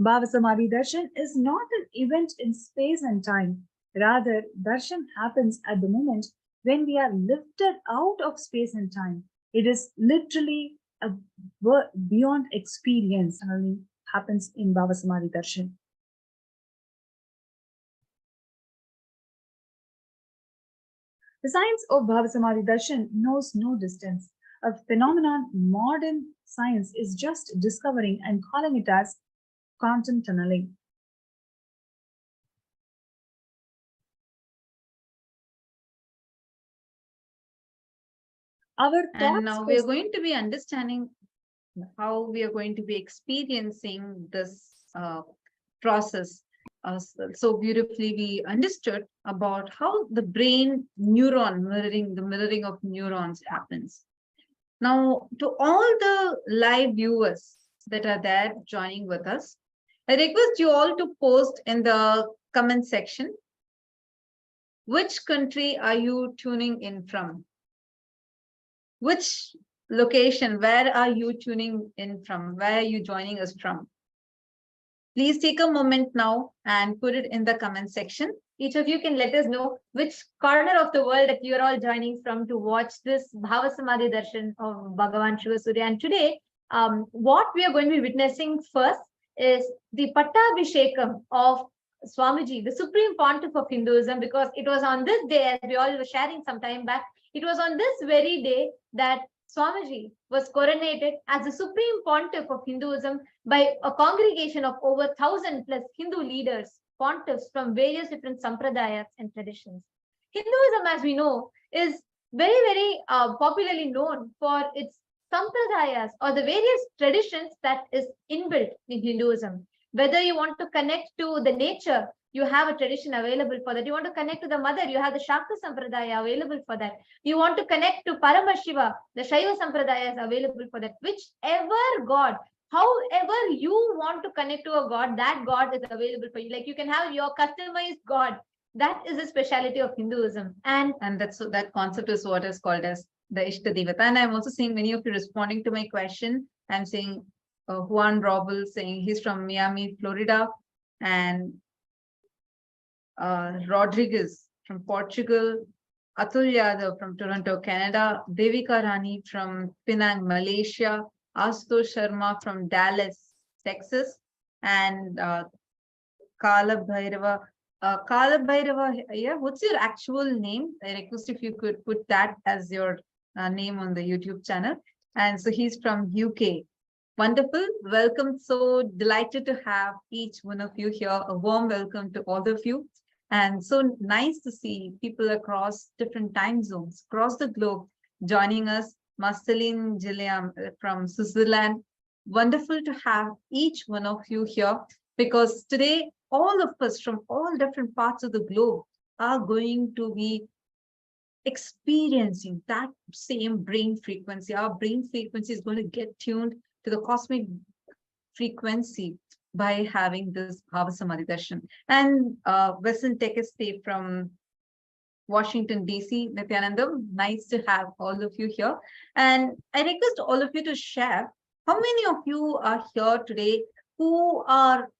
Bhava Samadhi Darshan is not an event in space and time. Rather, darshan happens at the moment when we are lifted out of space and time. It is literally a beyond experience happens in Bhava Samadhi Darshan. The science of Bhava Samadhi Darshan knows no distance. A phenomenon modern science is just discovering and calling it as quantum tunneling. And now we are going to be understanding how we are going to be experiencing this process. So beautifully we understood about how the brain neuron mirroring, the mirroring of neurons happens. Now, to all the live viewers that are there joining with us, I request you all to post in the comment section, which country are you tuning in from? Which location, where are you tuning in from? Where are you joining us from? Please take a moment now and put it in the comment section. Each of you can let us know which corner of the world that you're all joining from to watch this Bhava Samadhi Darshan of Bhagavan Shiva Surya. And today, what we are going to be witnessing first is the Pattabhishekam of Swamiji, the Supreme Pontiff of Hinduism, because it was on this day, as we all were sharing some time back, it was on this very day that Swamiji was coronated as the Supreme Pontiff of Hinduism by a congregation of over 1,000 plus Hindu leaders, pontiffs from various different sampradayas and traditions. Hinduism, as we know, is very, very popularly known for its sampradayas or the various traditions that is inbuilt in Hinduism. Whether you want to connect to the nature, you have a tradition available for that. You want to connect to the mother, you have the Shakta Sampradaya available for that. You want to connect to Paramashivam, the Shaiva Sampradaya is available for that. Whichever God, however you want to connect to a God, that God is available for you. Like you can have your customized God. That is a speciality of Hinduism. And that concept is what is called as the Ishtadevata. And I'm also seeing many of you responding to my question. I'm seeing Juan Robel saying he's from Miami, Florida, and Rodriguez from Portugal, Atul Yadav from Toronto, Canada, Devika Rani from Penang, Malaysia, Asto Sharma from Dallas, Texas, and Kala Bhairava. Kala Bhairava, yeah, what's your actual name? I request if you could put that as your name on the YouTube channel. And so he's from UK. Wonderful. Welcome. So delighted to have each one of you here. A warm welcome to all of you. And so nice to see people across different time zones, across the globe, joining us. Marceline Gilliam from Switzerland. Wonderful to have each one of you here, because today, all of us from all different parts of the globe are going to be experiencing that same brain frequency. Our brain frequency is going to get tuned to the cosmic frequency by having this Bhava Samadhi Darshan. And Western Tekeste from Washington, D.C., Nithyananda, nice to have all of you here. And I request all of you to share how many of you are here today who are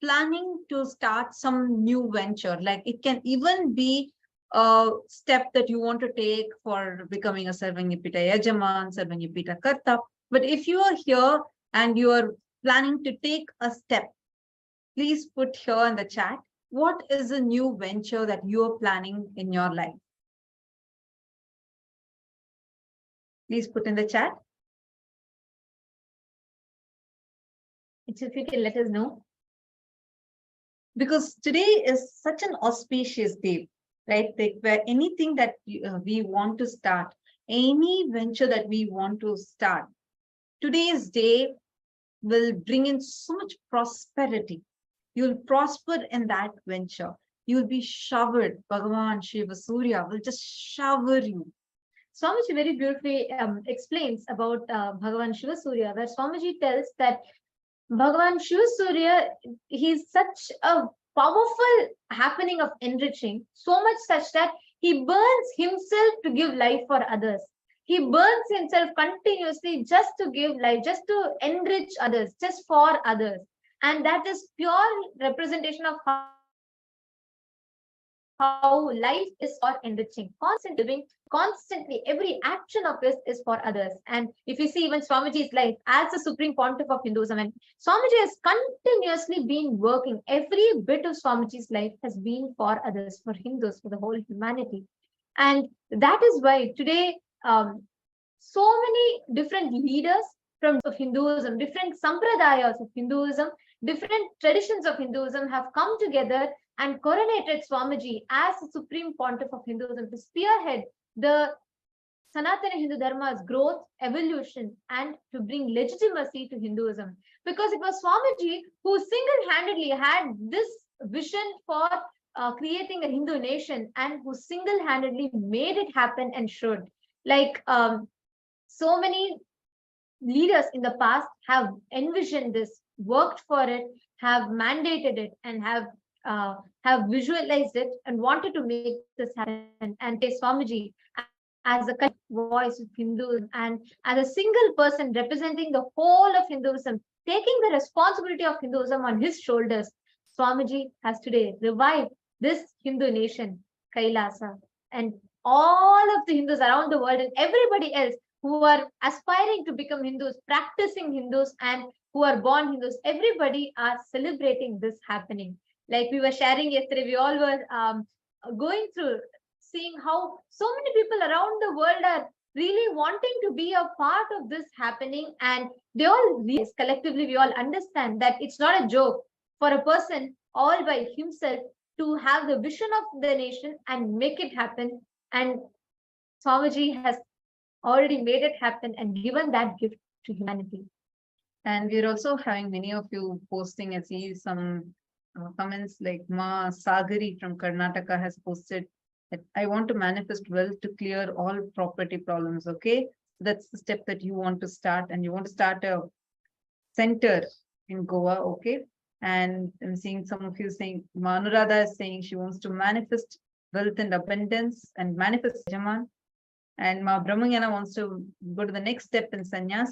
planning to start some new venture. Like it can even be a step that you want to take for becoming a Sarvanyapita Yajaman, Sarvanyapita Karta. But if you are here and you are planning to take a step, please put here in the chat, what is a new venture that you are planning in your life? Please put in the chat. If you can let us know. Because today is such an auspicious day, right? Where anything that we want to start, any venture that we want to start, today's day will bring in so much prosperity. You'll prosper in that venture. You'll be showered. Bhagavan Shiva Surya will just shower you. Swamiji very beautifully explains about Bhagavan Shiva Surya, where Swamiji tells that Bhagavan Shiva Surya, he's such a powerful happening of enriching, so much such that he burns himself to give life for others. He burns himself continuously just to give life, just to enrich others, just for others. And that is pure representation of how life is for enriching, constantly living, constantly every action of his is for others. And if you see even Swamiji's life as the supreme pontiff of Hinduism, and Swamiji has continuously been working, every bit of Swamiji's life has been for others, for Hindus, for the whole humanity. And that is why today so many different leaders from of Hinduism, different sampradayas of Hinduism, different traditions of Hinduism have come together and coronated Swamiji as the supreme pontiff of Hinduism to spearhead the Sanatana Hindu Dharma's growth, evolution, and to bring legitimacy to Hinduism. Because it was Swamiji who single handedly had this vision for creating a Hindu nation and who single handedly made it happen and showed. Like so many leaders in the past have envisioned this, worked for it, have mandated it, and have visualized it and wanted to make this happen. And today, Swamiji, as a voice of Hinduism and as a single person representing the whole of Hinduism, taking the responsibility of Hinduism on his shoulders, Swamiji has today revived this Hindu nation, Kailasa, and all of the Hindus around the world and everybody else who are aspiring to become Hindus, practicing Hindus, and who are born Hindus, everybody are celebrating this happening. Like we were sharing yesterday, we all were going through, seeing how so many people around the world are really wanting to be a part of this happening. And they all realize, collectively, we all understand that it's not a joke for a person all by himself to have the vision of the nation and make it happen. And Swamiji has already made it happen and given that gift to humanity. And we're also having many of you posting. I see some comments like Ma Sagari from Karnataka has posted that I want to manifest wealth to clear all property problems. Okay, that's the step that you want to start, and you want to start a center in Goa. Okay, and I'm seeing some of you saying, Manurada is saying she wants to manifest wealth and abundance and manifest Jaman. And Ma Brahmanyana wants to go to the next step in sannyas.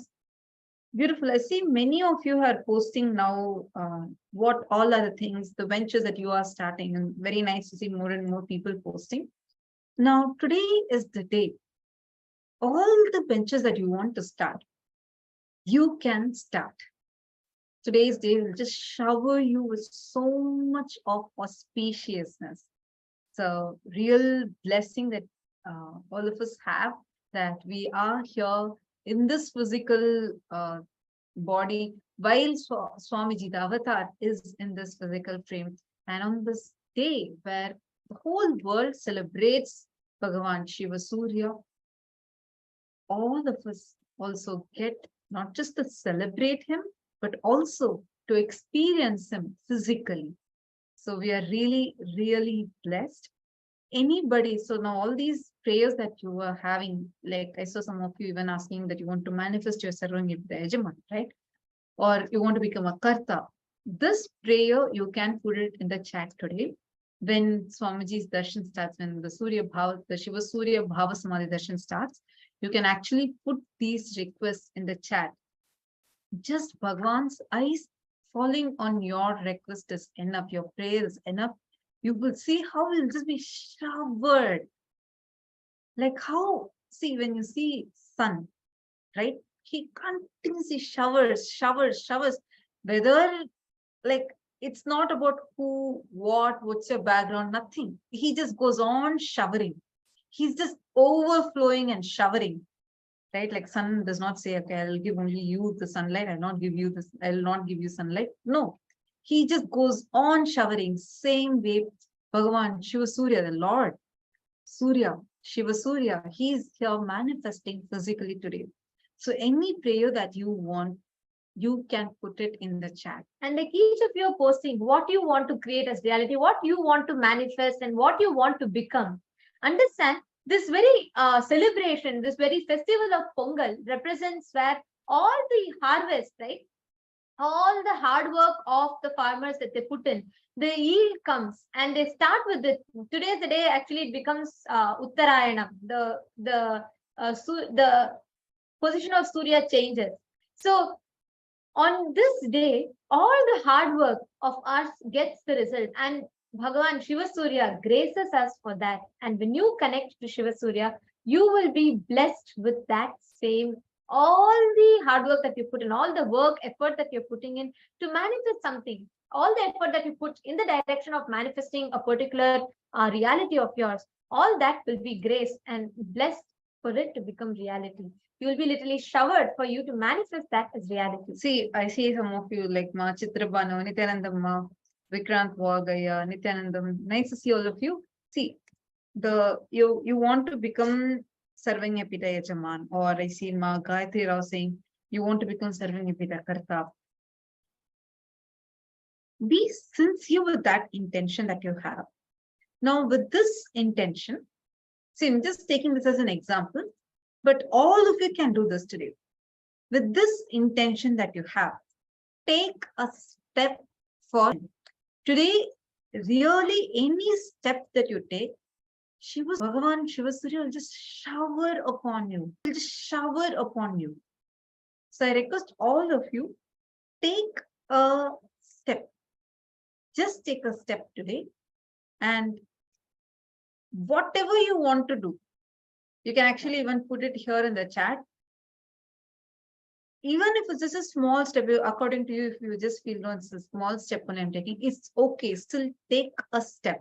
Beautiful. I see many of you are posting now what all are the things, the ventures that you are starting, and very nice to see more and more people posting. Now, today is the day. All the ventures that you want to start, you can start. Today's day will just shower you with so much of auspiciousness. So, real blessing that all of us have, that we are here in this physical body, while Swamiji, the avatar, is in this physical frame. And on this day where the whole world celebrates Bhagavan Shiva Surya, all of us also get not just to celebrate him, but also to experience him physically. So we are really, really blessed. Anybody, so now all these prayers that you are having, like I saw some of you even asking that you want to manifest your serving the Yajaman, right? Or you want to become a Karta. This prayer, you can put it in the chat today. When Swamiji's darshan starts, when the Surya Bhava, the Shiva Surya Bhava Samadhi darshan starts, you can actually put these requests in the chat. Just Bhagwan's eyes falling on your request is enough, your prayer is enough. You will see how it will just be showered. Like how, see, when you see sun, right? He continuously showers. Whether, like, it's not about who, what's your background, nothing. He just goes on showering. He's just overflowing and showering, right? Like sun does not say, okay, I'll give only you the sunlight. I'll not give you this. I'll not give you sunlight. No, he just goes on showering. Same way, Bhagavan Shiva Surya, the Lord Surya, Shiva Surya, he's here manifesting physically today. So any prayer that you want, you can put it in the chat. And like each of you are posting what you want to create as reality, what you want to manifest, and what you want to become. Understand this very celebration, this very festival of Pongal represents where all the harvest, right? All the hard work of the farmers that they put in, the yield comes, and they start with it. Today's the day actually it becomes Uttarayana. The position of Surya changes. So On this day, all the hard work of ours gets the result, and Bhagavan Shiva Surya graces us for that. And when you connect to Shiva Surya, you will be blessed with that same, all the hard work that you put in, all the work, effort that you're putting in to manifest something, all the effort that you put in the direction of manifesting a particular reality of yours, all that will be graced and blessed for it to become reality. You will be literally showered for you to manifest that as reality. See, I see some of you like Ma Chitrabhanu, Nithyananda, Vikrant Vagaya, Nithyanandam. Nice to see all of you. See, you want to become Sarvanyapita Yajaman, or I see Ma Gayatri Rao saying you want to become Sarvanyapita Karta. Be sincere with that intention that you have. Now, with this intention, see, I'm just taking this as an example, but all of you can do this today. With this intention that you have, take a step for today. Really, any step that you take, Bhagavan Shiva Surya will just shower upon you. Will just shower upon you. So I request all of you, take a step. Just take a step today, and whatever you want to do, you can actually even put it here in the chat. Even if it's just a small step, according to you, if you just feel, no, it's a small step when I'm taking, it's okay. Still take a step.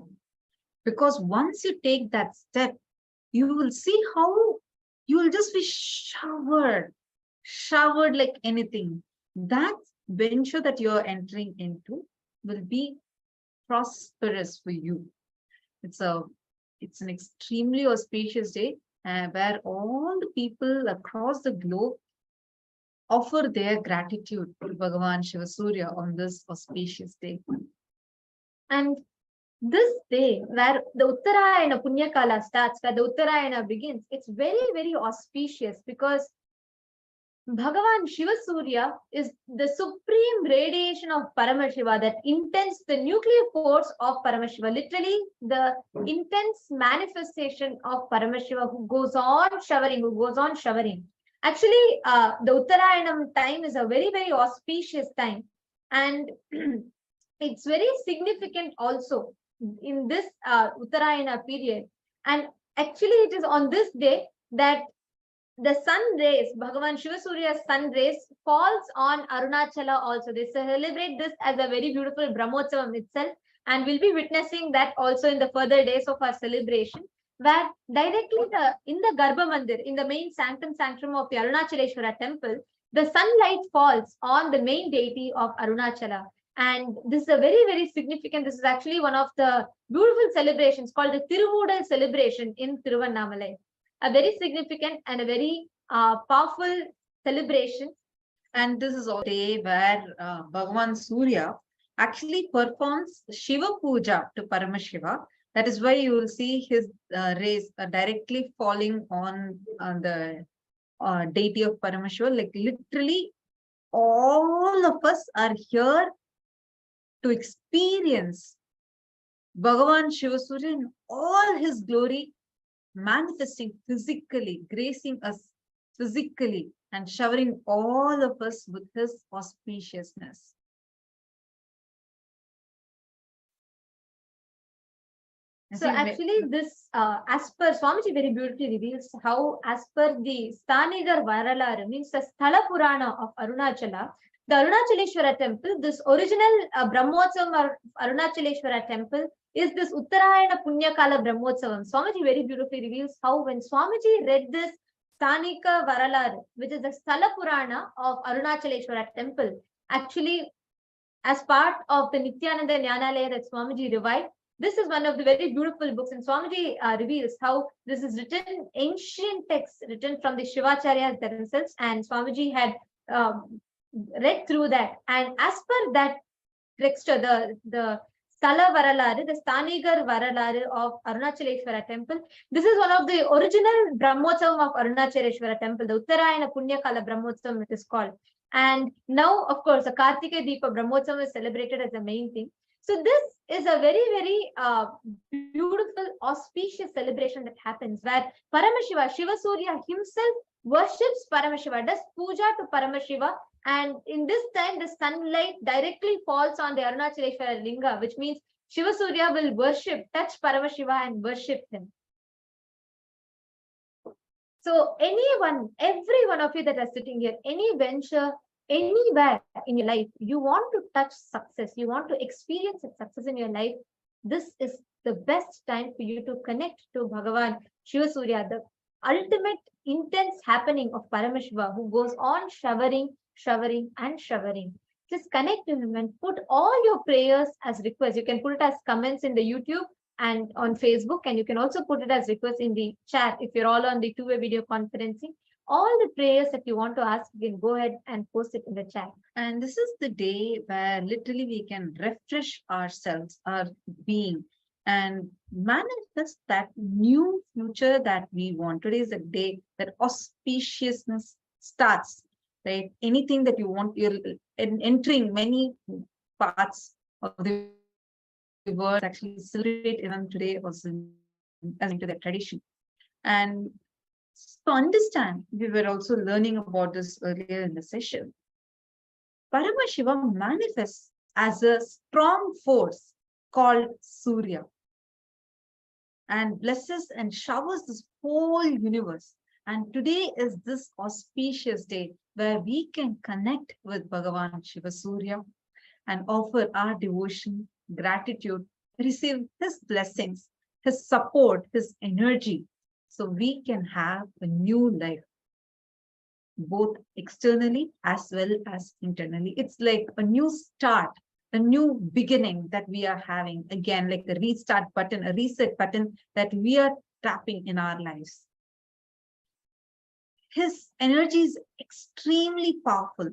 Because once you take that step, you will see how you will just be showered like anything. That venture that you're entering into will be prosperous for you. It's an extremely auspicious day where all the people across the globe offer their gratitude to Bhagavan Shiva Surya on this auspicious day. And this day, where the Uttarayana Punyakala starts, where the Uttarayana begins, it's very, very auspicious because Bhagavan Shiva Surya is the supreme radiation of Paramashiva that intends the nuclear force of Paramashiva, literally the intense manifestation of Paramashiva who goes on showering. Actually, the Uttarayanam time is a very, very auspicious time, and it's very significant also in this Uttarayana period. And actually, it is on this day that the sun rays, Bhagavan Shiva Surya's sun rays, falls on Arunachala also. They celebrate this as a very beautiful Brahmotsavam itself, and we'll be witnessing that also in the further days of our celebration, where directly in the Garbha Mandir, in the main sanctum of the Arunachaleshwara temple, the sunlight falls on the main deity of Arunachala. And this is a very, very significant, this is actually one of the beautiful celebrations called the Tiruvudal celebration in Tiruvannamalai. A very significant and a very powerful celebration. And this is a day where Bhagavan Surya actually performs Shiva Puja to Paramashiva. That is why you will see his rays directly falling on the deity of Paramashiva. Like literally, all of us are here to experience Bhagavan Shiva Surya in all his glory, manifesting physically, gracing us physically, and showering all of us with his auspiciousness. So actually this, as per Swamiji very beautifully reveals how, as per the Stanigar Varalara, means the Sthala Purana of Arunachala, the Arunachaleshwara temple, this original Brahmotsavam Arunachaleshwara temple is this Uttarayana Punyakala Brahmotsavam. Swamiji very beautifully reveals how when Swamiji read this Stanika Varalar, which is the Sthala Purana of Arunachaleshwara temple, actually as part of the Nithyananda Jnanalaya that Swamiji revived, this is one of the very beautiful books, and Swamiji reveals how this is written, ancient texts written from the Shivacharyas themselves, and Swamiji had read through that. And as per that texture, the Sthala Varalaru, the Stanigar Varalaru of Arunachaleshwara temple, this is one of the original Brahmotsavam of Arunachaleshwara temple, the Uttarayana Punyakala Brahmotsavam it is called. And now, of course, the Kartika Deepa Brahmotsavam is celebrated as the main thing. So this is a very, very beautiful, auspicious celebration that happens where Paramashiva, Shiva Surya himself worships Paramashiva, does puja to Paramashiva And in this time, the sunlight directly falls on the Arunachaleshwara Linga, which means Shiva Surya will worship, touch Paramashiva and worship him. So anyone, every one of you that are sitting here, any venture, anywhere in your life, you want to touch success, you want to experience success in your life, this is the best time for you to connect to Bhagavan Shiva Surya, the ultimate intense happening of Paramashiva, who goes on showering, showering and showering. Just connect to him and put all your prayers as requests. You can put it as comments in the YouTube and on Facebook, and you can also put it as requests in the chat if you're all on the two-way video conferencing. All the prayers that you want to ask, you can go ahead and post it in the chat. And this is the day where literally we can refresh ourselves, our being, and manifest that new future that we want. Today is a day that auspiciousness starts, right? Anything that you want, you're entering many parts of the world actually celebrate even today also as into the tradition. And to understand, we were also learning about this earlier in the session. Paramashivam manifests as a strong force called Surya and blesses and showers this whole universe. And today is this auspicious day where we can connect with Bhagavan Shiva Surya and offer our devotion, gratitude, receive his blessings, his support, his energy, so we can have a new life, both externally as well as internally. It's like a new start, a new beginning that we are having, again, like a restart button, a reset button that we are tapping in our lives. His energy is extremely powerful,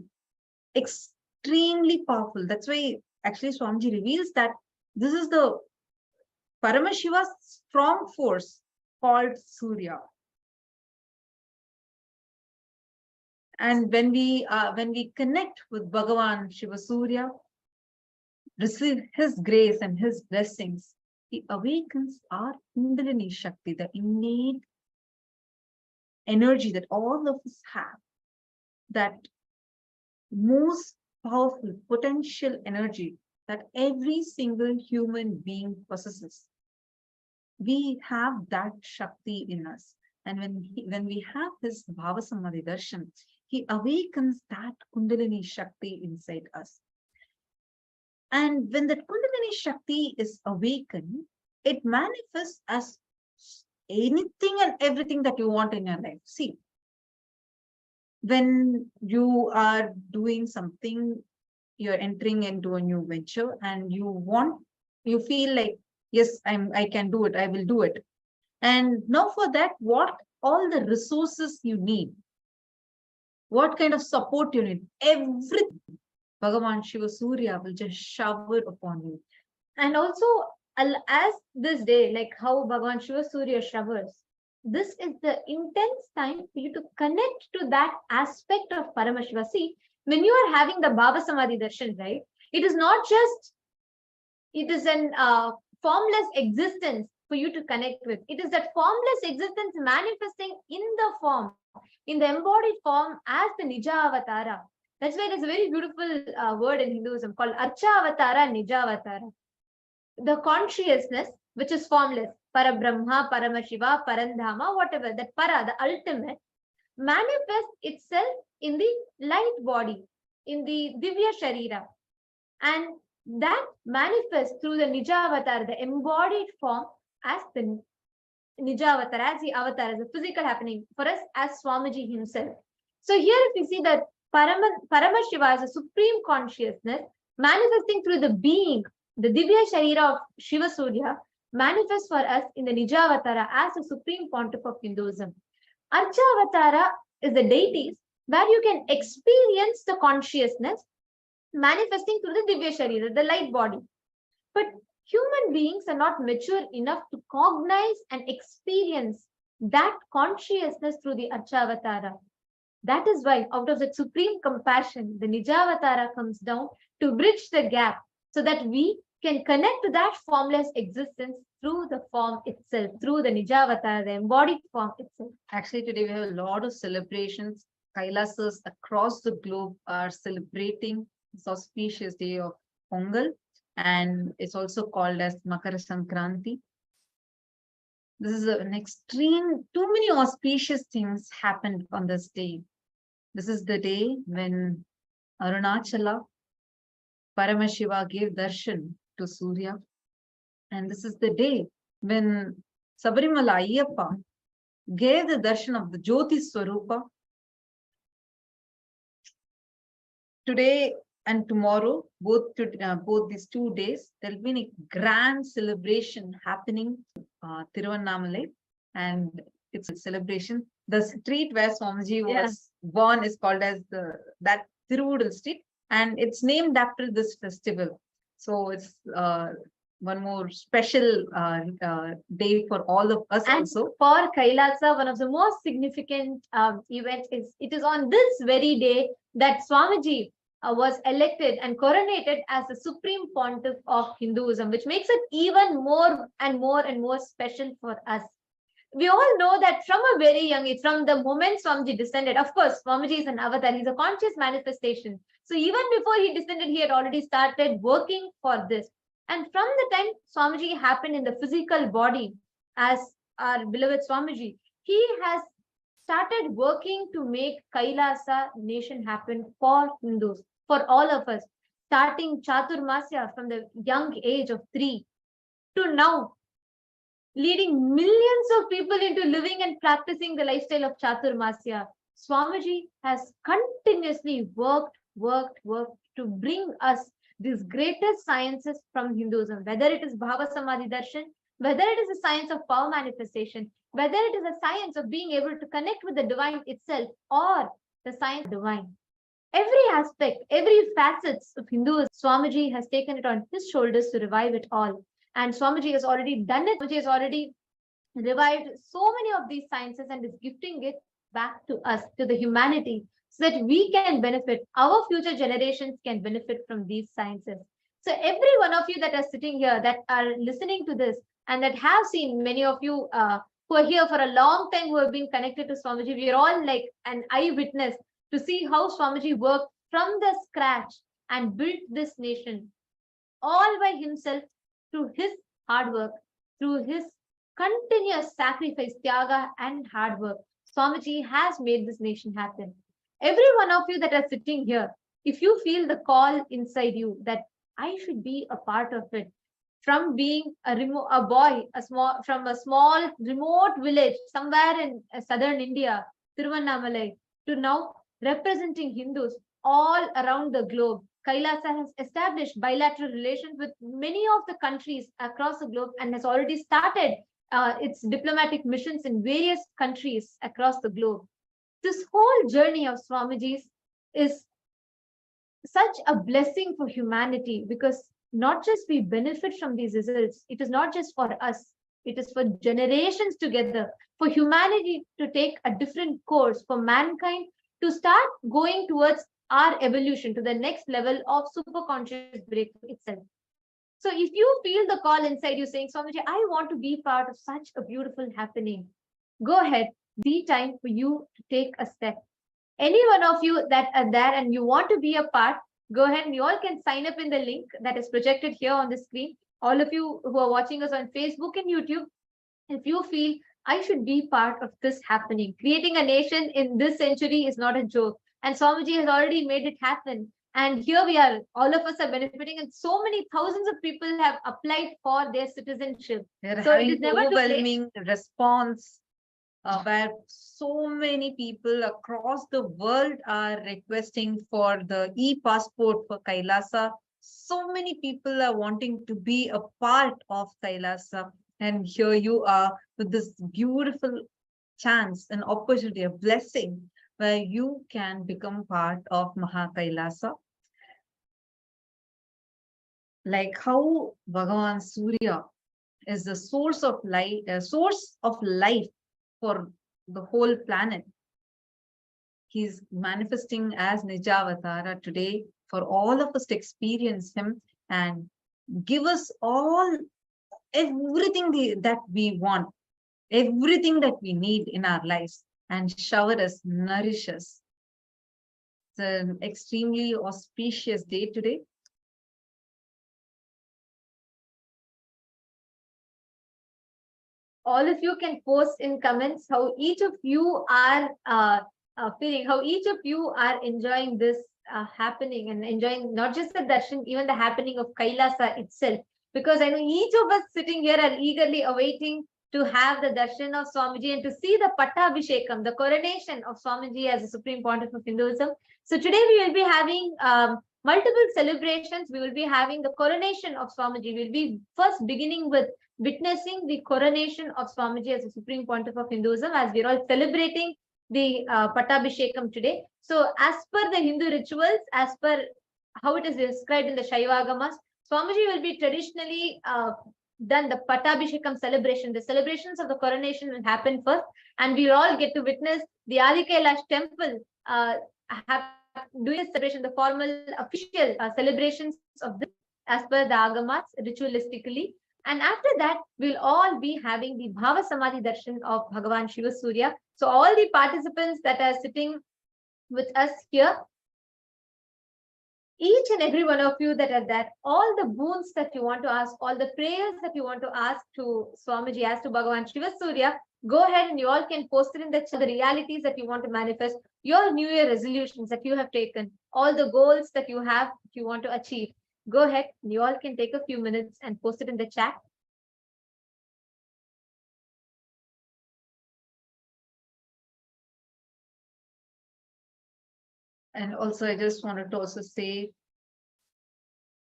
extremely powerful. That's why actually Swamiji reveals that this is the Paramashiva's strong force called Surya. And when we connect with Bhagavan Shiva Surya, receive his grace and his blessings, he awakens our Kundalini Shakti, the innate energy that all of us have, that most powerful potential energy that every single human being possesses. We have that Shakti in us. And when we have this Bhava Samadhi Darshan, he awakens that Kundalini Shakti inside us. And when that Kundalini Shakti is awakened, it manifests as anything and everything that you want in your life. See, when you are doing something, you're entering into a new venture and you feel like, yes, I can do it, I will do it. And now for that, what all the resources you need, what kind of support you need, everything, Bhagavan Shiva Surya will just shower upon you. And also, as this day, like how Bhagavan Shiva Surya showers, this is the intense time for you to connect to that aspect of Paramashiva. See, when you are having the Bhava Samadhi Darshan, right, it is not just, it is an formless existence for you to connect with. It is that formless existence manifesting in the form, in the embodied form as the Nija Avatara. That's why there's a very beautiful word in Hinduism called Archa Avatara, Nija Avatara. The consciousness, which is formless, Parabrahma, Paramashiva, Parandhama, whatever, that Para, the ultimate, manifests itself in the light body, in the Divya Sharira. And that manifests through the Nija Avatar, the embodied form, as the Nija Avatar, as the avatar, as a physical happening for us as Swamiji himself. So here if you see that Paramashiva is a supreme consciousness manifesting through the being, the Divya Sharira of Shiva Surya, manifests for us in the Nija Avatara as a supreme pontiff of Hinduism. Archa Avatara is the deities where you can experience the consciousness manifesting through the Divya Sharira, the light body. But human beings are not mature enough to cognize and experience that consciousness through the Archa Avatara. That is why, out of that supreme compassion, the Nija Avatara comes down to bridge the gap so that we can connect to that formless existence through the form itself, through the Nija Avatara, the embodied form itself. Actually, today we have a lot of celebrations Kailasas across the globe are celebrating this auspicious day of Pongal, and it's also called as Makara Sankranti. This is an extreme, too many auspicious things happened on this day. This is the day when Arunachala, Paramashiva gave darshan to Surya. And this is the day when Sabarimala Ayyappa gave the darshan of the Jyoti Swarupa. Today and tomorrow, both these 2 days, there will be a grand celebration happening Tiruvannamalai, and it's a celebration. The street where Swamiji was born is called as that Tiruvudal street, and it's named after this festival. So it's one more special day for all of us. And also for Kailasa, one of the most significant events is it is on this very day that Swamiji was elected and coronated as the Supreme Pontiff of Hinduism, which makes it even more and more and more special for us. We all know that from a very young age, from the moment Swamiji descended, of course, Swamiji is an avatar, he's a conscious manifestation. So even before he descended, he had already started working for this. And from the time Swamiji happened in the physical body as our beloved Swamiji, he has started working to make Kailasa nation happen for Hindus, for all of us, starting Chaturmasya from the young age of 3 to now, leading millions of people into living and practicing the lifestyle of Chaturmasya. Swamiji has continuously worked to bring us these greatest sciences from Hinduism, whether it is Bhava Samadhi Darshan, whether it is a science of power manifestation, whether it is a science of being able to connect with the divine itself, or the science of divine. Every aspect, every facet of Hinduism, Swamiji has taken it on his shoulders to revive it all. And Swamiji has already done it. Swamiji has already revived so many of these sciences and is gifting it back to us, to the humanity, so that we can benefit, our future generations can benefit from these sciences. So every one of you that are sitting here, that are listening to this, and that have seen, many of you who are here for a long time, who have been connected to Swamiji, we are all like an eyewitness to see how Swamiji worked from the scratch and built this nation all by himself through his hard work, through his continuous sacrifice, tyaga, and hard work. Swamiji has made this nation happen. Every one of you that are sitting here, if you feel the call inside you that I should be a part of it, from being a boy, from a small remote village somewhere in southern India, Tiruvannamalai, to now representing Hindus all around the globe. Kailasa has established bilateral relations with many of the countries across the globe and has already started its diplomatic missions in various countries across the globe. This whole journey of Swamiji's is such a blessing for humanity, because not just we benefit from these results, it is not just for us, it is for generations together, for humanity to take a different course, for mankind to start going towards our evolution to the next level of superconscious breakthrough itself. So if you feel the call inside you saying, Swamiji, I want to be part of such a beautiful happening, go ahead, be time for you to take a step. Any one of you that are there and you want to be a part, go ahead and you all can sign up in the link that is projected here on the screen. All of you who are watching us on Facebook and YouTube, if you feel I should be part of this happening, creating a nation in this century is not a joke. And Swamiji has already made it happen. And here we are, all of us are benefiting, and so many thousands of people have applied for their citizenship. They're So it having is never too late. overwhelming response where so many people across the world are requesting for the e-passport for Kailasa. So many people are wanting to be a part of Kailasa. And here you are with this beautiful chance, an opportunity, a blessing, where you can become part of Maha Kailasa. Like how Bhagavan Surya is the source of light, life for the whole planet. He's manifesting as Nijavatara today for all of us to experience him and give us all everything that we want, everything that we need in our lives, and shower us, nourish us It's an extremely auspicious day today. All of you can post in comments how each of you are feeling, how each of you are enjoying this happening and enjoying not just the darshan, even the happening of Kailasa itself. Because I know each of us sitting here are eagerly awaiting to have the darshan of Swamiji and to see the Pattabhishekam, the coronation of Swamiji as the Supreme Pontiff of Hinduism. So today we will be having multiple celebrations. We will be having the coronation of Swamiji. We will be first beginning with witnessing the coronation of Swamiji as the Supreme Pontiff of Hinduism, as we're all celebrating the Pattabhishekam today. So as per the Hindu rituals, as per how it is described in the Shaivagamas, Swamiji will be traditionally done the Pattabhishekam celebration. The celebrations of the coronation will happen first, and we will all get to witness the Adi Kailash temple doing a celebration, the formal official celebrations of this as per the Agamas ritualistically. And after that, we'll all be having the Bhava Samadhi Darshan of Bhagavan Shiva Surya. So all the participants that are sitting with us here, each and every one of you that are there, all the boons that you want to ask, all the prayers that you want to ask to Swamiji as to Bhagavan Shiva Surya, go ahead and you all can post it in the chat, the realities that you want to manifest, your New Year resolutions that you have taken, all the goals that you have, if you want to achieve. Go ahead, you all can take a few minutes and post it in the chat. And also, I just wanted to also say,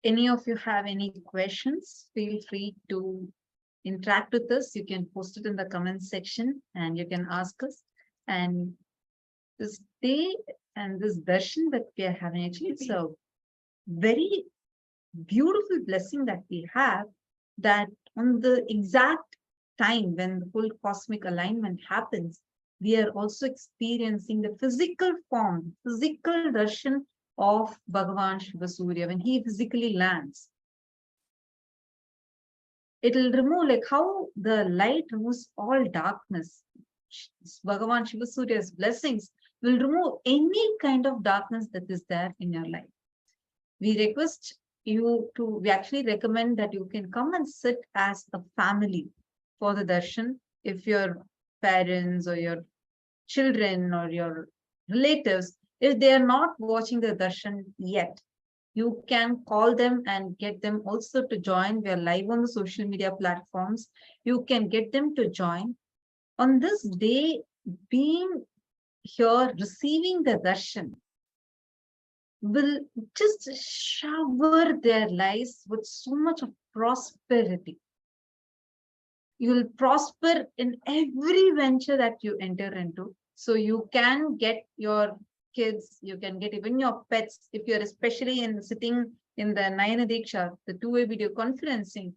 any of you have any questions, feel free to interact with us. You can post it in the comment section and you can ask us. And this day and this darshan that we are having, actually, it's a very beautiful blessing that we have, that on the exact time when the full cosmic alignment happens, we are also experiencing the physical form, physical darshan of Bhagavan Shiva Surya when he physically lands. It will remove, like how the light removes all darkness. Bhagavan Shiva Surya's blessings will remove any kind of darkness that is there in your life. We request you to, we actually recommend that you can come and sit as a family for the darshan. If your parents or your children or your relatives, if they are not watching the darshan yet, you can call them and get them also to join. We are live on the social media platforms. You can get them to join. On this day, being here, receiving the darshan will just shower their lives with so much of prosperity. You will prosper in every venture that you enter into. So you can get your kids, you can get even your pets, if you're especially sitting in the Nayana Diksha, the two-way video conferencing,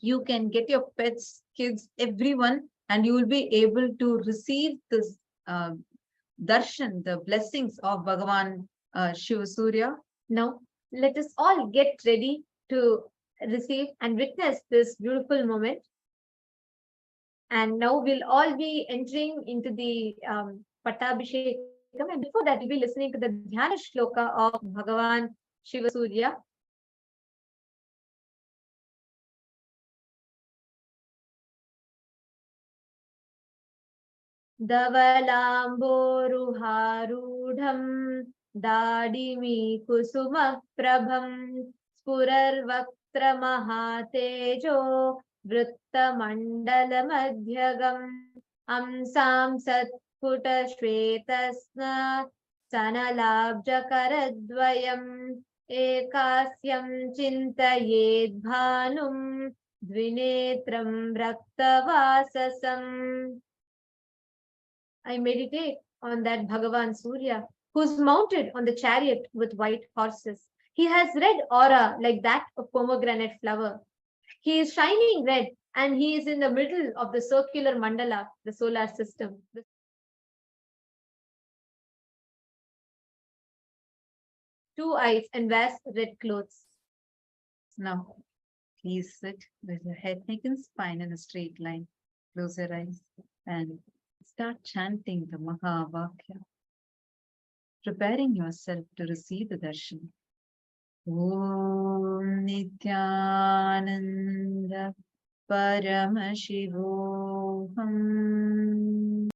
you can get your pets, kids, everyone, and you will be able to receive this darshan, the blessings of Bhagavan Shiva Surya. Now, let us all get ready to receive and witness this beautiful moment. And now we'll all be entering into the Pattabhishekam. And before that, we'll be listening to the Dhyana Shloka of Bhagavan Shiva Surya. Davalamboruharudham Dadimi Kusuma Prabham Spurarvaktra Mahatejo Vritta Mandala Madhyagam Amsam Satputa Shvetasna Sanalabja Karadvayam Ekasyam Chintayed Bhanum Dvinetram Raktavasasam. I meditate on that Bhagavan Surya, who's mounted on the chariot with white horses. He has red aura like that of pomegranate flower. He is shining red, and he is in the middle of the circular mandala, the solar system. Two eyes and wears red clothes. Now, please sit with your head, neck, and spine in a straight line. Close your eyes and start chanting the Mahavakya. preparing yourself to receive the darshan. Om Nithyananda Paramashivam.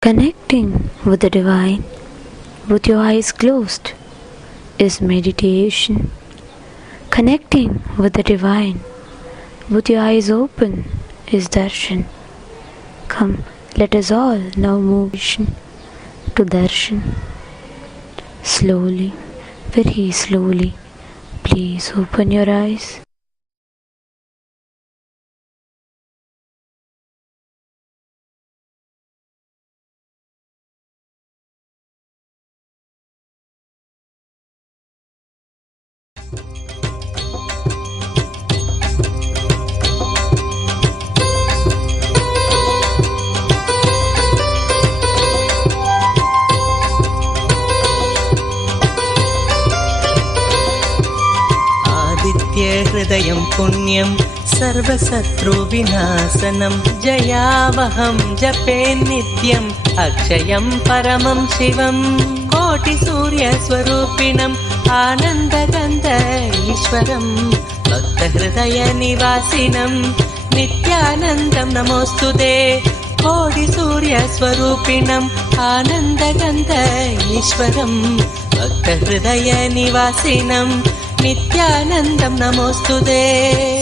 Connecting with the divine with your eyes closed is meditation. Connecting with the divine with your eyes open is darshan. Come, let us all now move to darshan. Slowly, very slowly, please open your eyes. हृदयं पुण्यं सर्वशत्रुविनाशनं जयावहं जपे नित्यम् अक्षयं परमं शिवं कोटिसूर्यस्वरूपिणम् आनन्दगन्ध ईश्वरं भक्तहृदयनिवासिनं नित्यानन्दं नमोऽस्तुते कोटिसूर्यस्वरूपिणम् आनन्दगन्ध ईश्वरं भक्तहृदयनिवासिनं नित्यानन्दं नमोऽस्तुते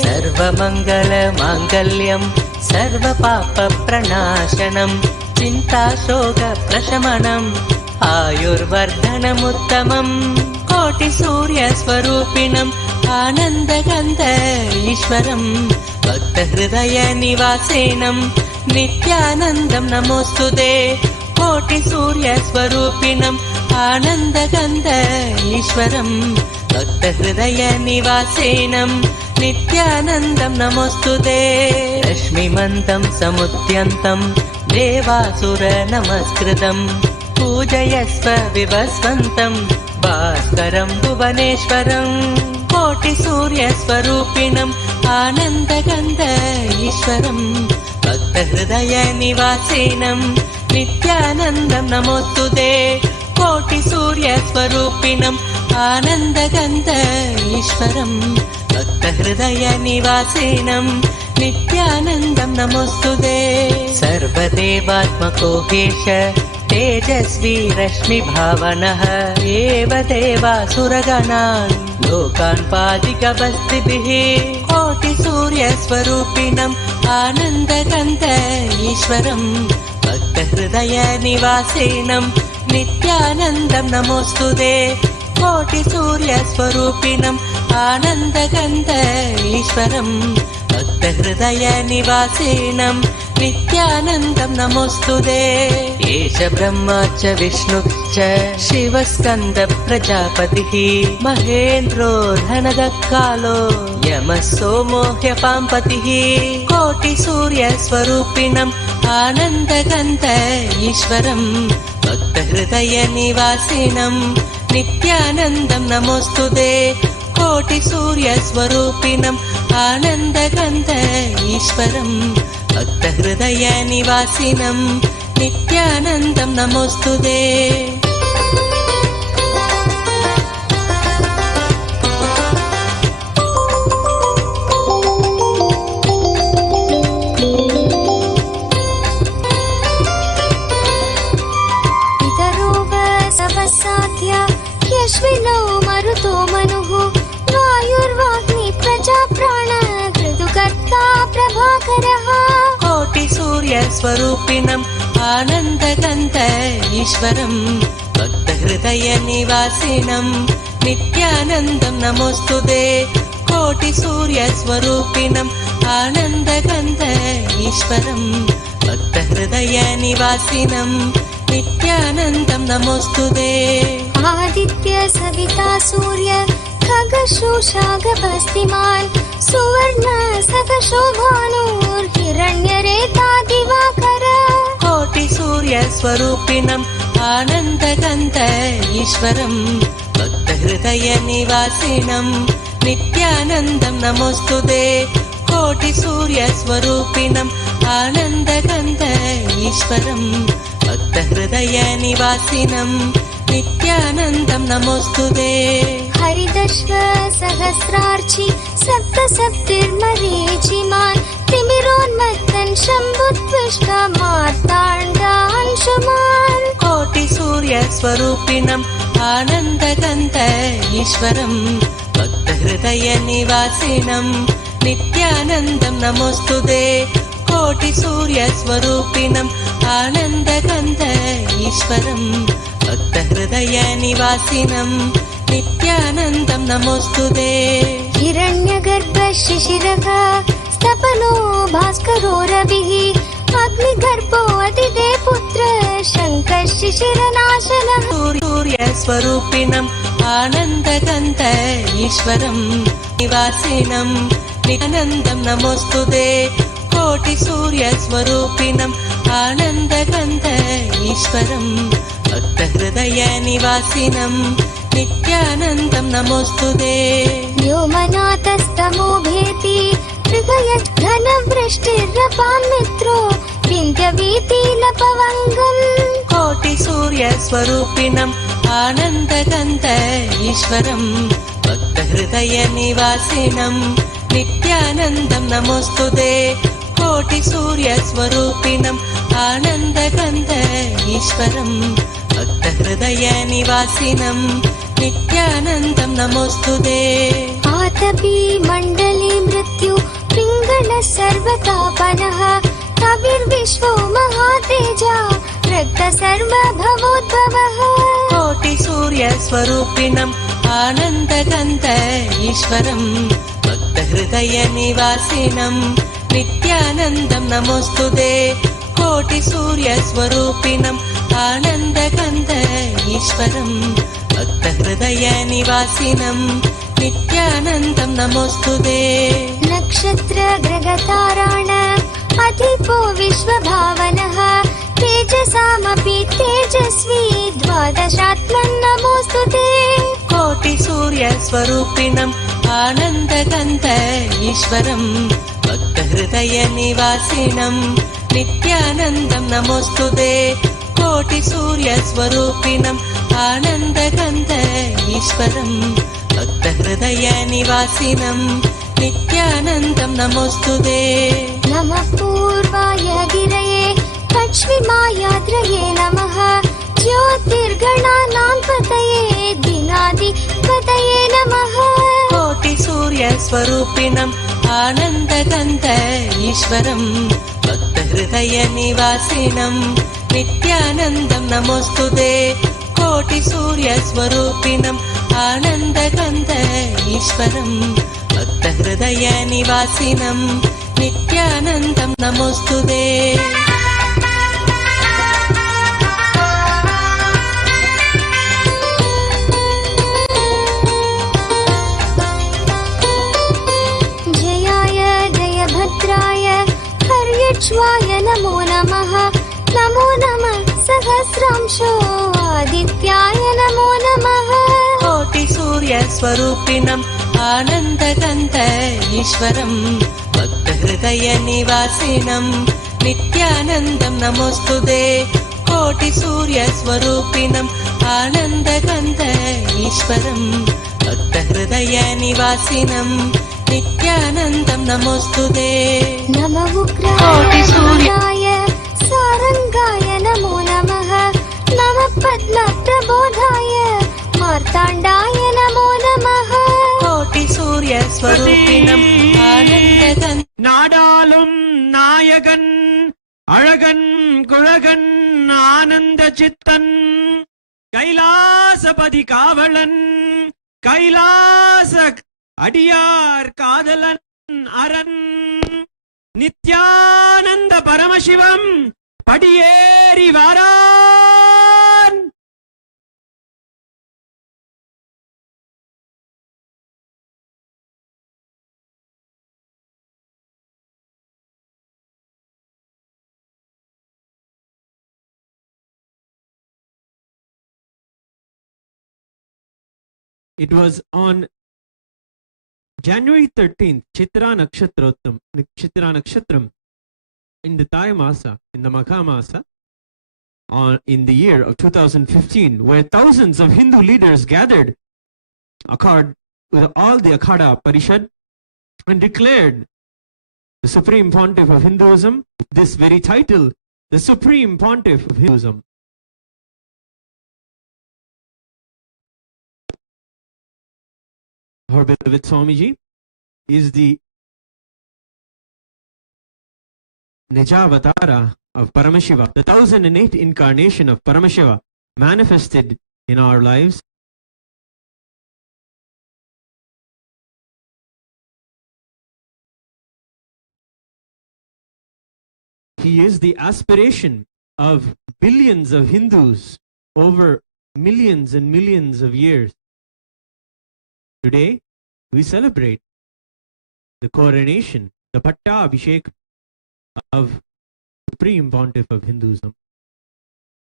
सर्वमङ्गलमाङ्गल्यं सर्वपापप्रणाशनं चिन्ताशोकप्रशमनम् आयुर्वर्धनमुत्तमम् कोटिसूर्यस्वरूपिणम् आनन्दगन्ध ईश्वरम् भक्तहृदयनिवासिनम् नित्यानन्दम् नमोऽस्तुते कोटिसूर्यस्वरूपिणम् आनन्दगन्ध ईश्वरम् भक्तहृदयनिवासिनम् नित्यानन्दम् नमोऽस्तुते रश्मिमन्तम् समुद्यन्तम् देवासुर नमस्कृतम् पूजयस्व विवस्वन्तम् भास्करम् भुवनेश्वरम् कोटिसूर्यस्वरूपिणम् आनन्दगन्ध ईश्वरम् भक्तहृदयनिवासिनम् नित्यानन्दम् नमोऽस्तुते कोटिसूर्यस्वरूपिणम् आनन्दगन्ध ईश्वरम् भक्तहृदयनिवासिनम् नित्यानन्दम् नमोऽस्तुते सर्वदेवात्मको हेश तेजस्वी रश्मिभावनः एव देवासुरगणान् लोकान् पादिकवस्तिभिः कोटिसूर्यस्वरूपिणम् आनन्दगन्ध ईश्वरम् भक्तहृदयनिवासिनम् नित्यानन्दम् नमोऽस्तुते कोटिसूर्यस्वरूपिणम् आनन्दगन्ध ईश्वरम् भक्तहृदयनिवासिनम् नित्यानन्दम् नमोऽस्तुते एष ब्रह्मा च विष्णुश्च शिवस्कन्द प्रजापतिः महेन्द्रो धनदकालो यमः सोमो ह्यपाम्पतिः कोटिसूर्यस्वरूपिणम् आनन्दगन्ध ईश्वरम् भक्तहृदयनिवासिनम् नित्यानन्दम् नमोऽस्तुते कोटिसूर्यस्वरूपिणम् आनन्दगन्ध ईश्वरम् भक्तहृदयनिवासिनम् नित्यानन्दम् नमोऽस्तुते यश्विनो मरुतो मनुः वायुर्वाग्नि प्रजा प्राण कृतुकर्ता प्रभाकरः कोटिसूर्यस्वरूपिणम् आनन्दगन्ध ईश्वरम् भक्तहृदयनिवासिनम् नित्यानन्दम् नमोऽस्तुते कोटिसूर्यस्वरूपिणम् आनन्दगन्ध ईश्वरम् भक्तहृदयनिवासिनम् नित्यानन्दम् नमोऽस्तुते आदित्य सविता सूर्य खगशोषागभस्तिमान् सुवर्ण सकशो भानुर्हिरण्यरेता दिवाकर कोटिसूर्यस्वरूपिणम् आनन्दगन्ध ईश्वरम् भक्तहृदयनिवासिनम् नित्यानन्दम् नमोऽस्तुते कोटिसूर्यस्वरूपिणम् आनन्दगन्ध ईश्वरम् भक्तहृदयनिवासिनम् नित्यानन्दम् नमोऽस्तुते हरिदश्व सहस्रार्चि सप्तसप्तिर्मरीचिमान् तिमिरोन्मत्तन् शम्भुत्विष्टमार्ताण्डांशुमान् कोटिसूर्यस्वरूपिणम् आनन्दगन्ध ईश्वरम् भक्तहृदयनिवासिनम् नित्यानन्दम् नमोऽस्तुते कोटिसूर्यस्वरूपिणम् आनन्दगन्ध ईश्वरम् भक्तहृदयनिवासिनम् नित्यानन्दम् नमोऽस्तुते हिरण्यगर्भ शिशिरः स्तपनो भास्करो रविः अग्निगर्भो अतिदे पुत्र शङ्कः शिशिरनाशनः सूर्यस्वरूपिणम् आनन्दगन्ध ईश्वरम् निवासिनम् नित्यानन्दम् नमोऽस्तुते कोटिसूर्यस्वरूपिणम् आनन्दगन्ध ईश्वरम् भक्तहृदयनिवासिनम् नित्यानन्दम् नमोऽस्तुते व्योमनाथस्तमो भेति घनवृष्टिरपां मित्रो विन्ध्यवीतिलपवङ्गम् कोटिसूर्यस्वरूपिणम् आनन्दगन्ध ईश्वरम् भक्तहृदयनिवासिनम् नित्यानन्दम् नमोऽस्तुते कोटिसूर्यस्वरूपिणम् आनन्दगन्ध ईश्वरम् भक्तहृदयनिवासिनम् नित्यानन्दम् नमोऽस्तुते आतपी मण्डले मृत्यु पिङ्गल सर्वतापनः कविर्विश्वो महातेजा रक्त सर्वभवोद्भवः कोटिसूर्य सूर्यस्वरूपिणम् आनन्दगन्ध ईश्वरम् भक्तहृदयनिवासिनम् नित्यानन्दम् नमोऽस्तुते कोटिसूर्यस्वरूपिणम् आनन्दगन्ध ईश्वरम् भक्तहृदयनिवासिनम् नित्यानन्दम् नमोऽस्तुते नक्षत्र ग्रहताराण अधिपो विश्वभावनः तेजसामपि तेजस्वी द्वादशात्मन् नमोऽस्तुते कोटिसूर्यस्वरूपिणम् आनन्दगन्ध ईश्वरम् भक्तहृदयनिवासिनम् नित्यानन्दम् नमोऽस्तुते कोटिसूर्यस्वरूपिणम् आनन्दगन्ध ईश्वरम् भक्तहृदयनिवासिनम् नित्यानन्दम् नमोऽस्तुते नमः पूर्वाय गिरये पश्चिमायाद्रये नमः ज्योतिर्गणानां पतये दिनादिपतये नमः कोटिसूर्यस्वरूपिणम् आनन्दगन्ध ईश्वरम् भक्तहृदयनिवासिनम् नित्यानन्दम् नमोऽस्तुते कोटिसूर्यस्वरूपिणम् आनन्दगन्ध ईश्वरम् भक्तहृदयनिवासिनम् नित्यानन्दम् नमोऽस्तुते जयाय जयभद्राय हर्यक्ष्वाय नमो नमः नमो नमः सहस्रांशो आदित्याय नमो नमः कोटिसूर्यस्वरूपिणम् आनन्दगन्ध ईश्वरम् भक्तहृदयनिवासिनम् नित्यानन्दम् नमोऽस्तुते कोटिसूर्यस्वरूपिणम् आनन्दगन्ध ईश्वरम् भक्तहृदयनिवासिनम् नित्यानन्दम् नमोऽस्तुते नमः उग्राय सारङ्गाय नमो नमः नमः पद्मप्रबोधाय मार्ताण्डाय नमो नमः कोटिसूर्यस्वरूपिणम् आनन्दगन्ध நாடாளும் நாயகன் அழகன் குழகன் ஆனந்த சித்தன் கைலாசபதி காவலன் கைலாச அடியார் காதலன் அரண் நித்யானந்த பரமசிவம் படியேறி வாரான். It was on January 13th, Chitra Nakshatram, in the Thai Masa, in the Magha Masa, in the year of 2015, where thousands of Hindu leaders gathered with all the Akhada Parishad and declared the Supreme Pontiff of Hinduism, this very title, the Supreme Pontiff of Hinduism. Our beloved Swamiji is the Nijavatara of Paramashiva, the 1008 incarnation of Paramashiva manifested in our lives. He is the aspiration of billions of Hindus over millions and millions of years. Today, we celebrate the coronation, the Pattabhishekam of Supreme Pontiff of Hinduism.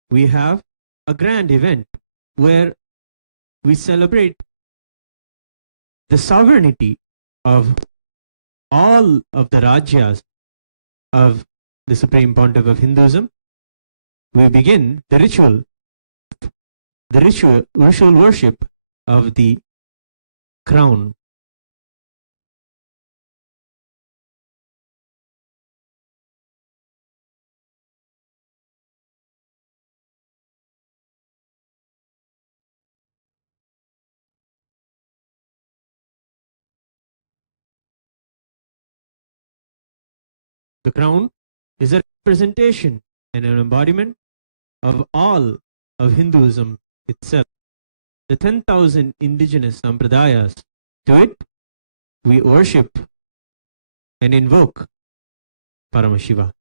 We have a grand event where we celebrate the sovereignty of all of the Rajyas of the Supreme Pontiff of Hinduism. We begin the ritual worship of the crown. The crown is a representation and an embodiment of all of Hinduism itself. the 10,000 indigenous sampradayas. To it, we worship and invoke Paramashiva.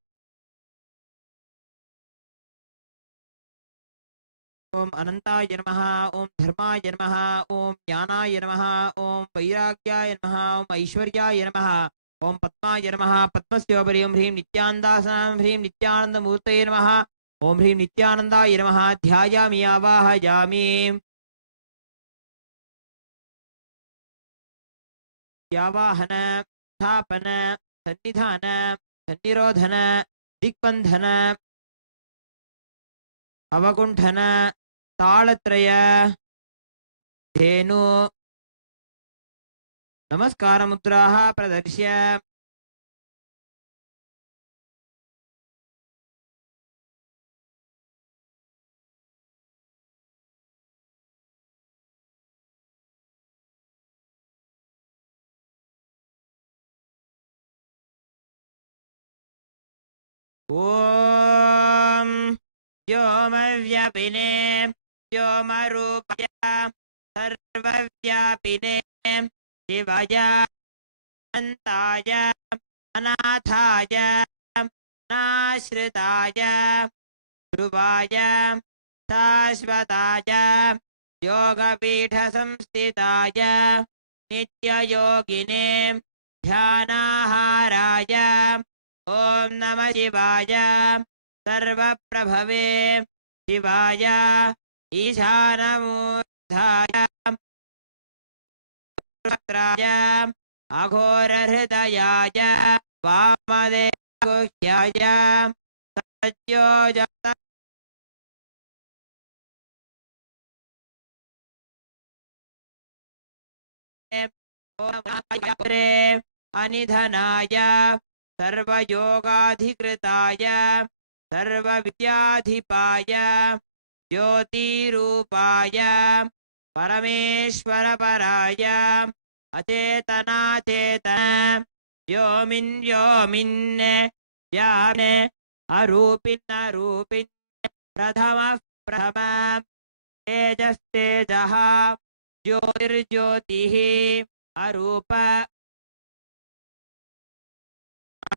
Om Anantaya Namaha, Om Dharmaya Namaha, Om Jnanaya Namaha, Om Vairagyaya Namaha, Om Aishwaryaya Namaha, Om Padmaya Namaha, Padmasya Om Hrim Nityandasanam Hrim Nityananda Murtaye Namaha, Om Hrim Nityanandaya Namaha, Dhyayami Avahayami. Yavahana, Thapana, Sannidhana, Sannirodhana, Dikbandhana, Avagunthana, Talatraya, Dhenu, Namaskara Mudraha Pradarshya. Om Vyomavhyapine Vyomarupaya Sarvavyapine Shivaya Antaya Anathaya Nashritaya Dhruvaya Shashvataya Yogapitha Samstitaya Nitya Yogine Dhyanaharaya Om Namah Shivaya Sarva Prabhave Shivaya Ishanamudhaya Raya Aghora Hridayaya Vamadevagushyaya Satyojata Om Anidhanaya Sarvayogadhikritaya Sarvavidyadhipaya Jyotirupaya Parameshwaraparaya Achetana Vyomin Vyomin Vyamne Arupin Arupin Pradhama Prahama Tejas Tejaha Jyotirjyotihi Arupa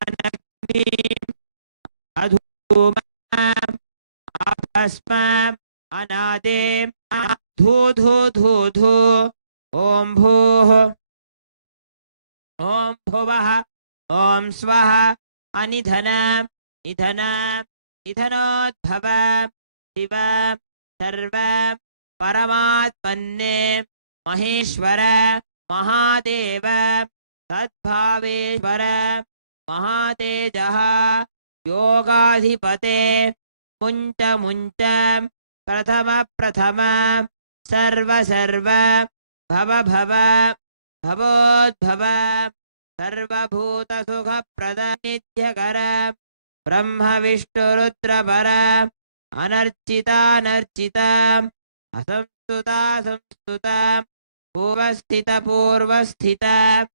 Anagni Adhuma Abhasma Anade Dhu Dhu Dhu Dhu Om Bhuh Om Bhuvah Om Swaha Anidhana Nidhana Nidhanodbhava Shiva Sarva Paramatmanne Maheshwara Mahadeva Sadbhaveshwara Mahatejaha Yogadhipate Munta Munta Prathama Prathama Sarva Sarva Bhava Bhava Bhavodbhava Sarvabhuta Sukha Prada Nityakara Brahma Vishnu Rudra Para Anarchita Anarchita Asamstuta Samstuta Purvasthita Purvasthita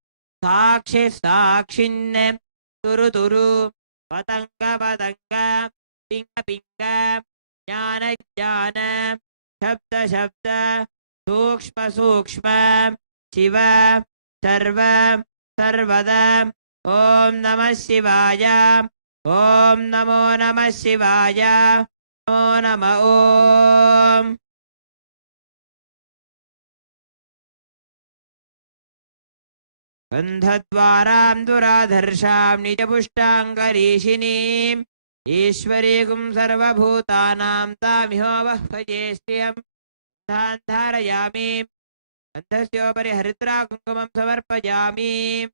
Sakshi Sakshin Turu Turu Patanga Patanga Pinga Pinga Jnana Jnana Shabda Shabda Sukshma Sukshma Shiva Sarva Sarvada Om Namah Shivaya Om Namo Namah Shivaya Namo Namah Om Gandhadvaram Duradharsham Nijapushtangarishinim Ishwarikum Sarvabhutanam Tamihova Bhajeshriyam Dhandharayami Gandhasyopari Haritra Kumkumam Samarpayami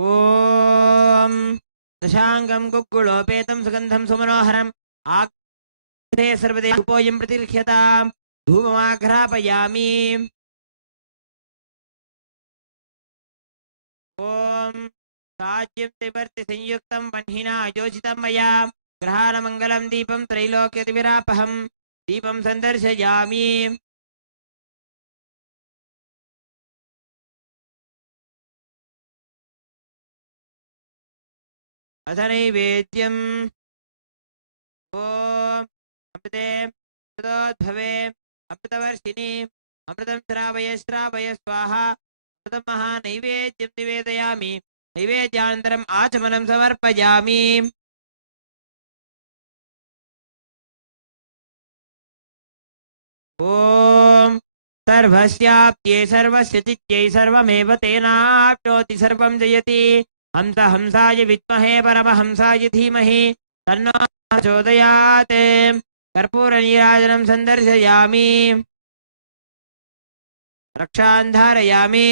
Om Dashangam Kukulopetam Sugandham Sumanoharam Sarvade धूपोऽयं प्रतिगृह्यताम् धूपमाघ्रापयामि ॐ साज्यं त्रिवर्ति संयुक्तं वह्निना योजितं मया ग्रहाणमङ्गलं दीपं त्रैलोक्यतिविरापहं दीपं सन्दर्शयामि अथ नैवेद्यम् ॐ अमृते अमृतोद्भवे अमृतवर्षिणि अमृतं श्रावय श्रावय स्वाहा अमृतं महानैवेद्यं निवेदयामि नैवेद्यानन्तरम् आचमनं समर्पयामि ॐ सर्वस्याप्त्यै सर्वस्य चित्यै सर्वमेव तेनाप्नोति सर्वं जयति हंस हंसाय विद्महे परमहंसाय धीमहि तन्नो प्रचोदयात् कर्पूरनीराजनं सन्दर्शयामि रक्षां धारयामि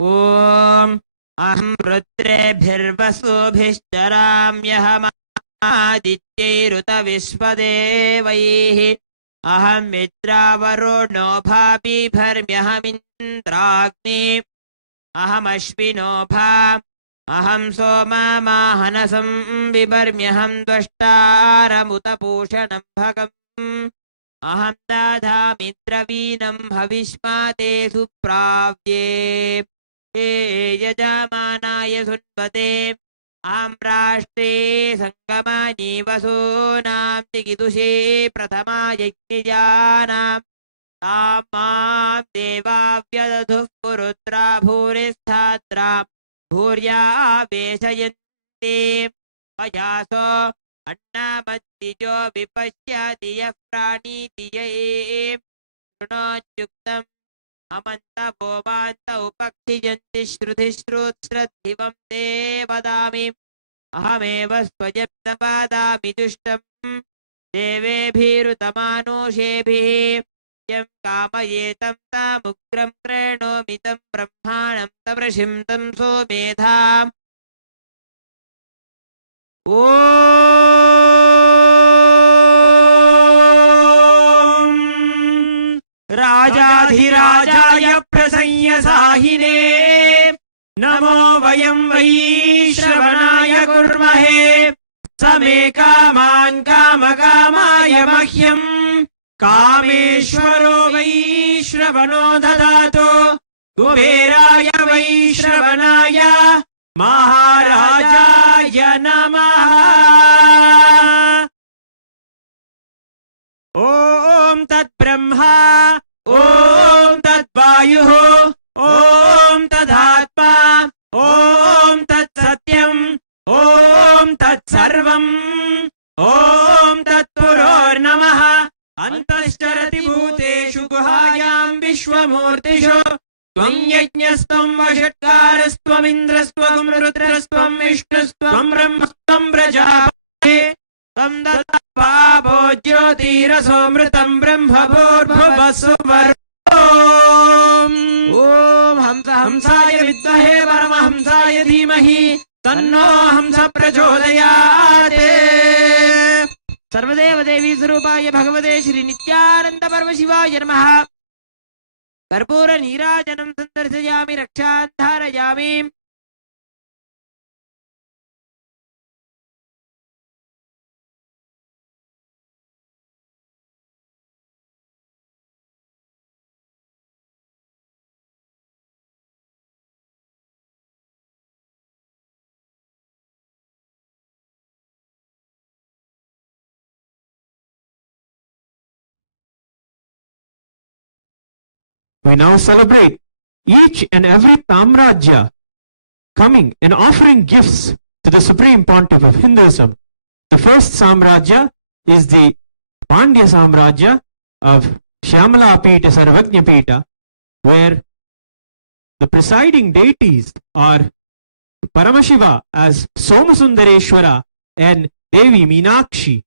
ॐ अहं रुद्रेभिर्वसुभिश्चराम्यहमादित्यैरुतविश्वदेवैः अहं मित्रावरुणो भाभिभर्म्यहमिन्द्राग्नि अहमश्विनो भा अहं सोममाहनसं बिभर्म्यहं द्वष्टारमुत पूषणं भगम् अहं दधामिन्द्रवीणं हविष्माते सुप्राव्ये हे यजमानाय सुन्वते आं राष्ट्रे सङ्गमानि वसूनां चिकितुषे प्रथमा यज्ञजानां तां मां देवा व्यदधुः पुरुत्रा भूरिस्थात्रा भूर्या वेशयन्ति अजासो अन्नामत्तिजो विपश्यति यः प्राणीति य शृणोत्युक्तम् अमन्त भोमान्त उपक्षिजन्ति श्रुतिश्रुतश्रद्धिवं ते वदामि अहमेव स्वयं न वदामि दुष्टं देवेभिरुतमानुषेभिः यं कामयेतं तामुग्रं कृणोमि तं ब्रह्माणं तमृषिं तं सोमेधाम् ॐ राजाधिराजाय प्रसंयसाहिने नमो वयं वै श्रवणाय कुर्महे समे कामान् कामकामाय मह्यं कामेश्वरो वै श्रवणो ददातु कुबेराय वै श्रवणाय महाराजाय नमः ॐ तद्ब्रह्मा ॐ तद्वायुः ॐ तदात्मा ॐ तत्सत्यम् ॐ तत्सर्वम् ॐ तत्पुरोर्नमः अन्तश्चरति भूतेषु गुहायां विश्वमूर्तिषु त्वं यज्ञस्त्वं वषट्कारस्त्वमिन्द्रस्त्वं रुद्रस्त्वं विष्णुस्त्वं ब्रह्मस्त्वं प्रजापतिः त्वं दत्तपापो ज्योतिरसोऽमृतं ब्रह्मभूर्भुवस्सुवर् ॐ हंस हंसाय विद्महे परमहंसाय धीमहि तन्नो हंस प्रचोदयात् सर्वदेव देवी स्वरूपाय भगवते श्री नित्यानंद परमशिवाय नमः कर्पूर नीराजनं सन्दर्शयामि रक्षां धारयामि We now celebrate each and every Tamrajya coming and offering gifts to the Supreme Pontiff of Hinduism. The first Samrajya is the Pandya Samrajya of Shyamala Pita Sarvajna Pita, where the presiding deities are Paramashiva as Somasundareshwara and Devi Meenakshi.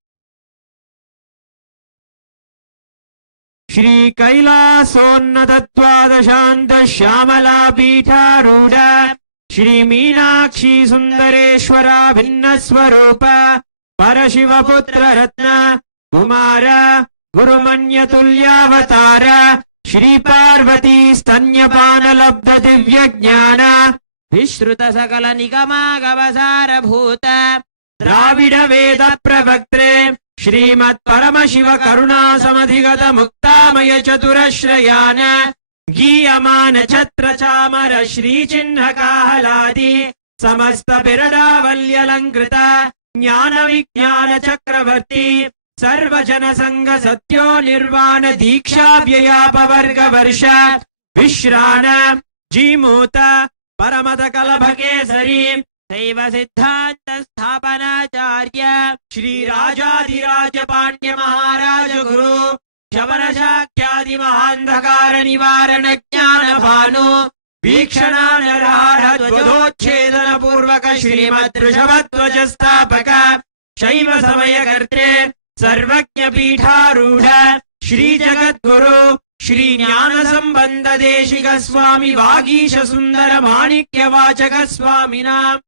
Shri Kailasonnata Dwadashanta Shyamala Pitharudha Shri Meenakshi Sundareshwara Bhinnaswarupa Parashiva Putra Ratna Kumara Gurumanya Tulyavatara Shri Parvati Stanyapana Labdha Divya Jnana Vishruta Sakala Nikama Gavasara Bhuta Dravida Veda Pravaktre Shrimat Paramashiva Karuna Samadhigata Muktamaya Chaturashrayana Giyamana Chatra Chamara Shri Chinna Kahaladi Samasta Pirada Valyalankrita Jnana Vijnana Chakravarti Sarvajana Sangha Satyo Nirvana Diksha Vyayapa Varga Varsha Vishrana Jimuta Paramata Kalabhakesari Saiva Siddhanta Sthapanacharya Shri Rajadhiraja Pandya Maharaja Guru Shavana Shakyadi Mahandhakara Nivarana Jnana Bhanu Vikshana Narara Dvadochedana Purvaka Shrimad Rishabhadvaja Sthapaka Shaiva Samaya Kartre Sarvajna Pitharudha Shri Jagat Guru Shri Jnana Sambandha Deshika Swami Vagisha Sundara Manikya Vachaka Swamina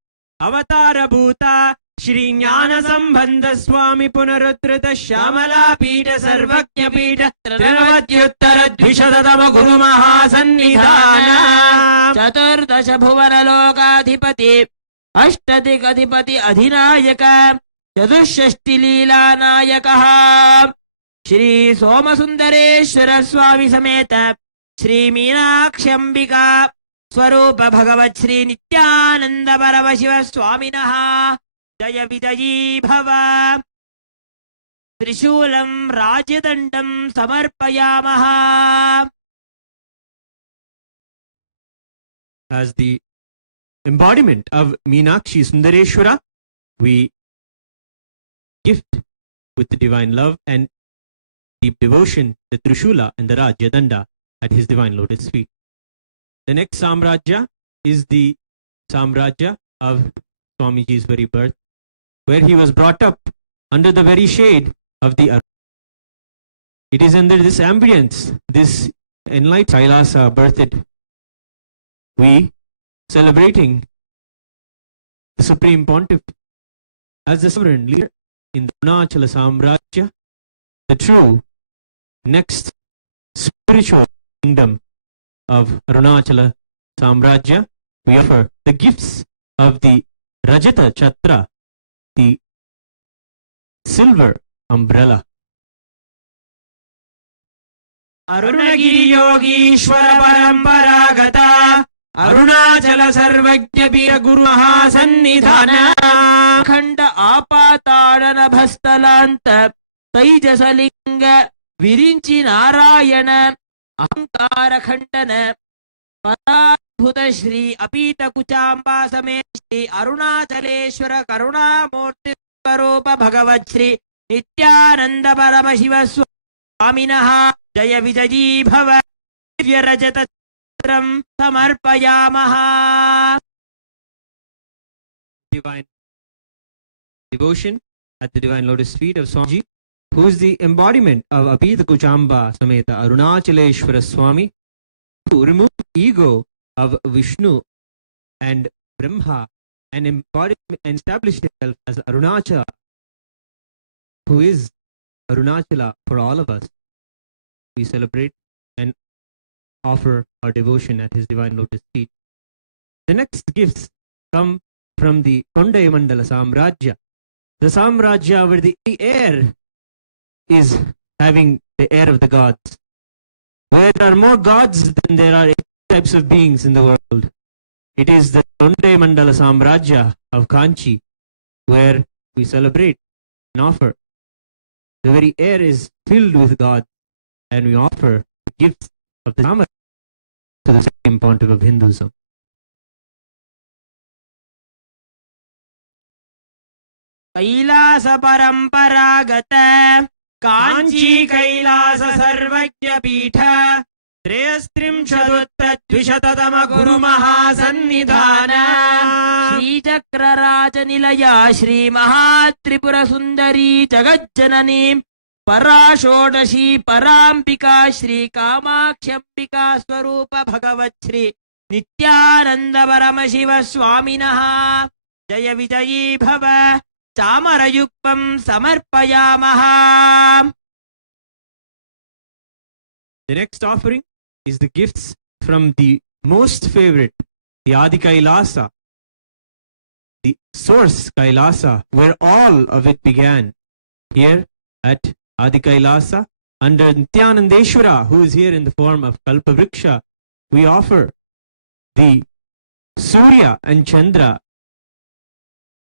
Avatara Bhuta Shri Jnana Sambandha Swami Punarutrita Shyamala Pita Sarvajna Pita Trinavadyuttara Dvishadadama Guru Mahasannidhana Chaturdasha Bhuvana Lokadhipati Ashtadik Adhinayaka Chaturshashti Leela Nayakaha Shri Somasundareshwara Swami Sameta Shri Meenakshambika Swarupa Bhagavat Shri Nithyananda Paramashiva Swaminaha Jaya Vijayi Bhava Trishulam Rajyadandam Samarpayamaha. As the embodiment of Meenakshi Sundareshwara, we gift with the divine love and deep devotion the Trishula and the Rajyadanda at his divine lotus feet. The next Samrajya is the Samrajya of Swamiji's very birth, where he was brought up under the very shade of the Arun. It is under this ambience, this enlightened Kailasa birthed, we celebrating the Supreme Pontiff as the sovereign leader in the Arunachala Samrajya, the true next spiritual kingdom of Arunachala Samrajya. We offer the gifts of the Rajata Chatra, the silver umbrella. Arunagiri Yogishwara Paramparagata Arunachala Sarvajna Pira Guru Mahasannidhana Khanda Apatadana Bhastalanta Taijasalinga Virinchi Narayana Ahankara Khandana Padadbhuta Shri Apita Kuchamba Same Shri Arunachaleshwara Karuna Murti Swarupa Bhagavat Shri Nithyananda Paramashiva Swaminaha Jaya Vijayi Bhava Divya Rajata Chitram Samarpayamaha. Divine devotion at the divine lotus feet of Swamiji, who is the embodiment of Apita Kuchamba Sameta Arunachaleshwara Swami, who removed the ego of Vishnu and Brahma and embodied and established himself as Arunachala, who is Arunachala for all of us. We celebrate and offer our devotion at his divine lotus feet. The next gifts come from the Kondai Mandala Samrajya, the Samrajya where the air is having the air of the gods, where there are more gods than there are types of beings in the world. It is the Kondai Mandala Samrajya of Kanchi, where we celebrate and offer. The very air is filled with God, and we offer the gifts of the Samrajya to the Supreme Pontiff of Hinduism. Kailash परंपरागत कांची कैलास सर्वज्ञ पीठ त्रयस्त्रिंशदुत्तरद्विशततम गुरु महासन्निधान श्रीचक्रराज निलया श्री महात्रिपुर सुंदरी जगज्जननी पराषोडशी परांबिका श्री कामाक्ष्यंबिका स्वरूप भगवत् श्री नित्यानंद परमशिव स्वामिनः जय विजयी भव चामरयुक्तं समर्पयामः. The next offering is the gifts from the most favorite, the Adi Kailasa, the source Kailasa, where all of it began. Here at Adi Kailasa, under Nithyanandeshwara, who is here in the form of Kalpavriksha, we offer the Surya and Chandra,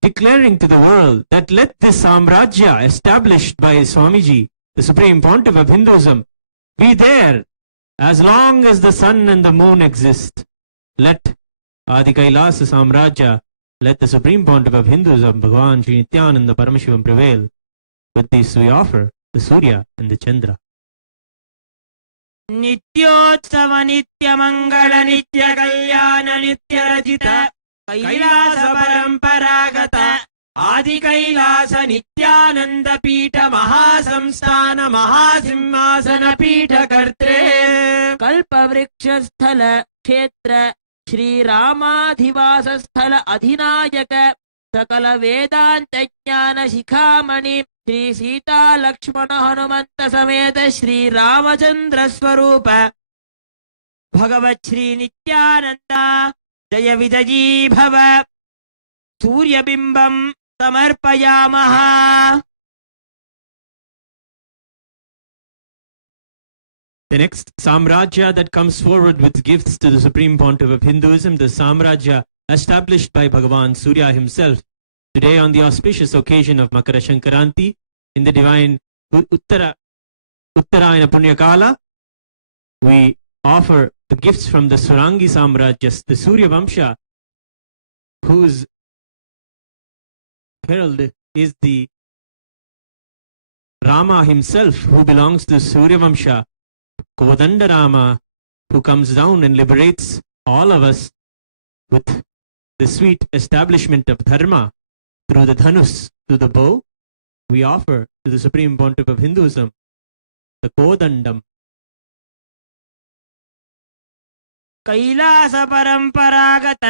declaring to the world that let this Samrajya established by Swamiji, the Supreme Pontiff of Hinduism, be there as long as the sun and the moon exist. Let Adi Kailasa Samrajya, let the Supreme Pontiff of Hinduism, Bhagavan Sri Nithyananda Paramashivam prevail. With this we offer the Surya and the Chandra. नित्योत्सव नित्य मंगल नित्य कल्याण नित्य रचित कैलास परंपरागत आदि कैलास नित्यानंद पीठ महासंस्थान महासिंहासन पीठ कर्त्रे कल्पवृक्ष स्थल क्षेत्र श्री रामाधिवास स्थल अधिनायक सकल वेदांत ज्ञान शिखामणि श्री सीता लक्ष्मण हनुमंत समेत श्री रामचंद्र स्वरूप भगवत् श्री नित्यानंद जय विजयी भव सूर्यबिंबं समर्पयामः. The next Samrajya that comes forward with gifts to the Supreme Pontiff of Hinduism, the Samrajya established by Bhagavan Surya himself. Today, on the auspicious occasion of Makara Shankaranti, in the divine Uttarayana Punyakala, we offer the gifts from the Surangi Samrajyas, the Surya Vamsha, whose herald is the Rama himself, who belongs to Surya Vamsha, Kovadanda Rama, who comes down and liberates all of us with the sweet establishment of Dharma through the Dhanus, through the bow. We offer to the Supreme Pontiff of Hinduism the Kodandam. Kailash परंपरागत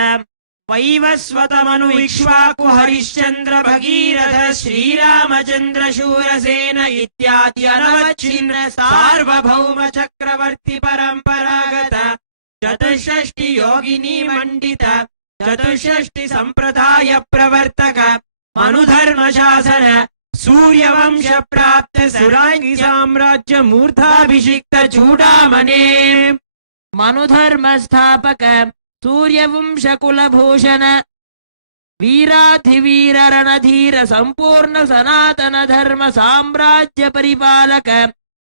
वैवस्वतमनु इक्ष्वाकु हरिश्चंद्र भगीरथ श्रीरामचंद्र शूरसेन इत्यादि अनवच्छिन्न सार्वभौम चक्रवर्ती परंपरागत चतुष्षष्टि योगिनी मंडित चतुष्षष्टि संप्रदाय प्रवर्तक मनुधर्म शासन सूर्यवंश प्राप्त सुरांगी साम्राज्य मूर्धाभिषिक्त चूड़ामणे मनुधर्म स्थापक सूर्यवंश कुलभूषण वीराधिवीर रणधीर संपूर्ण सनातन धर्म साम्राज्य परिपालक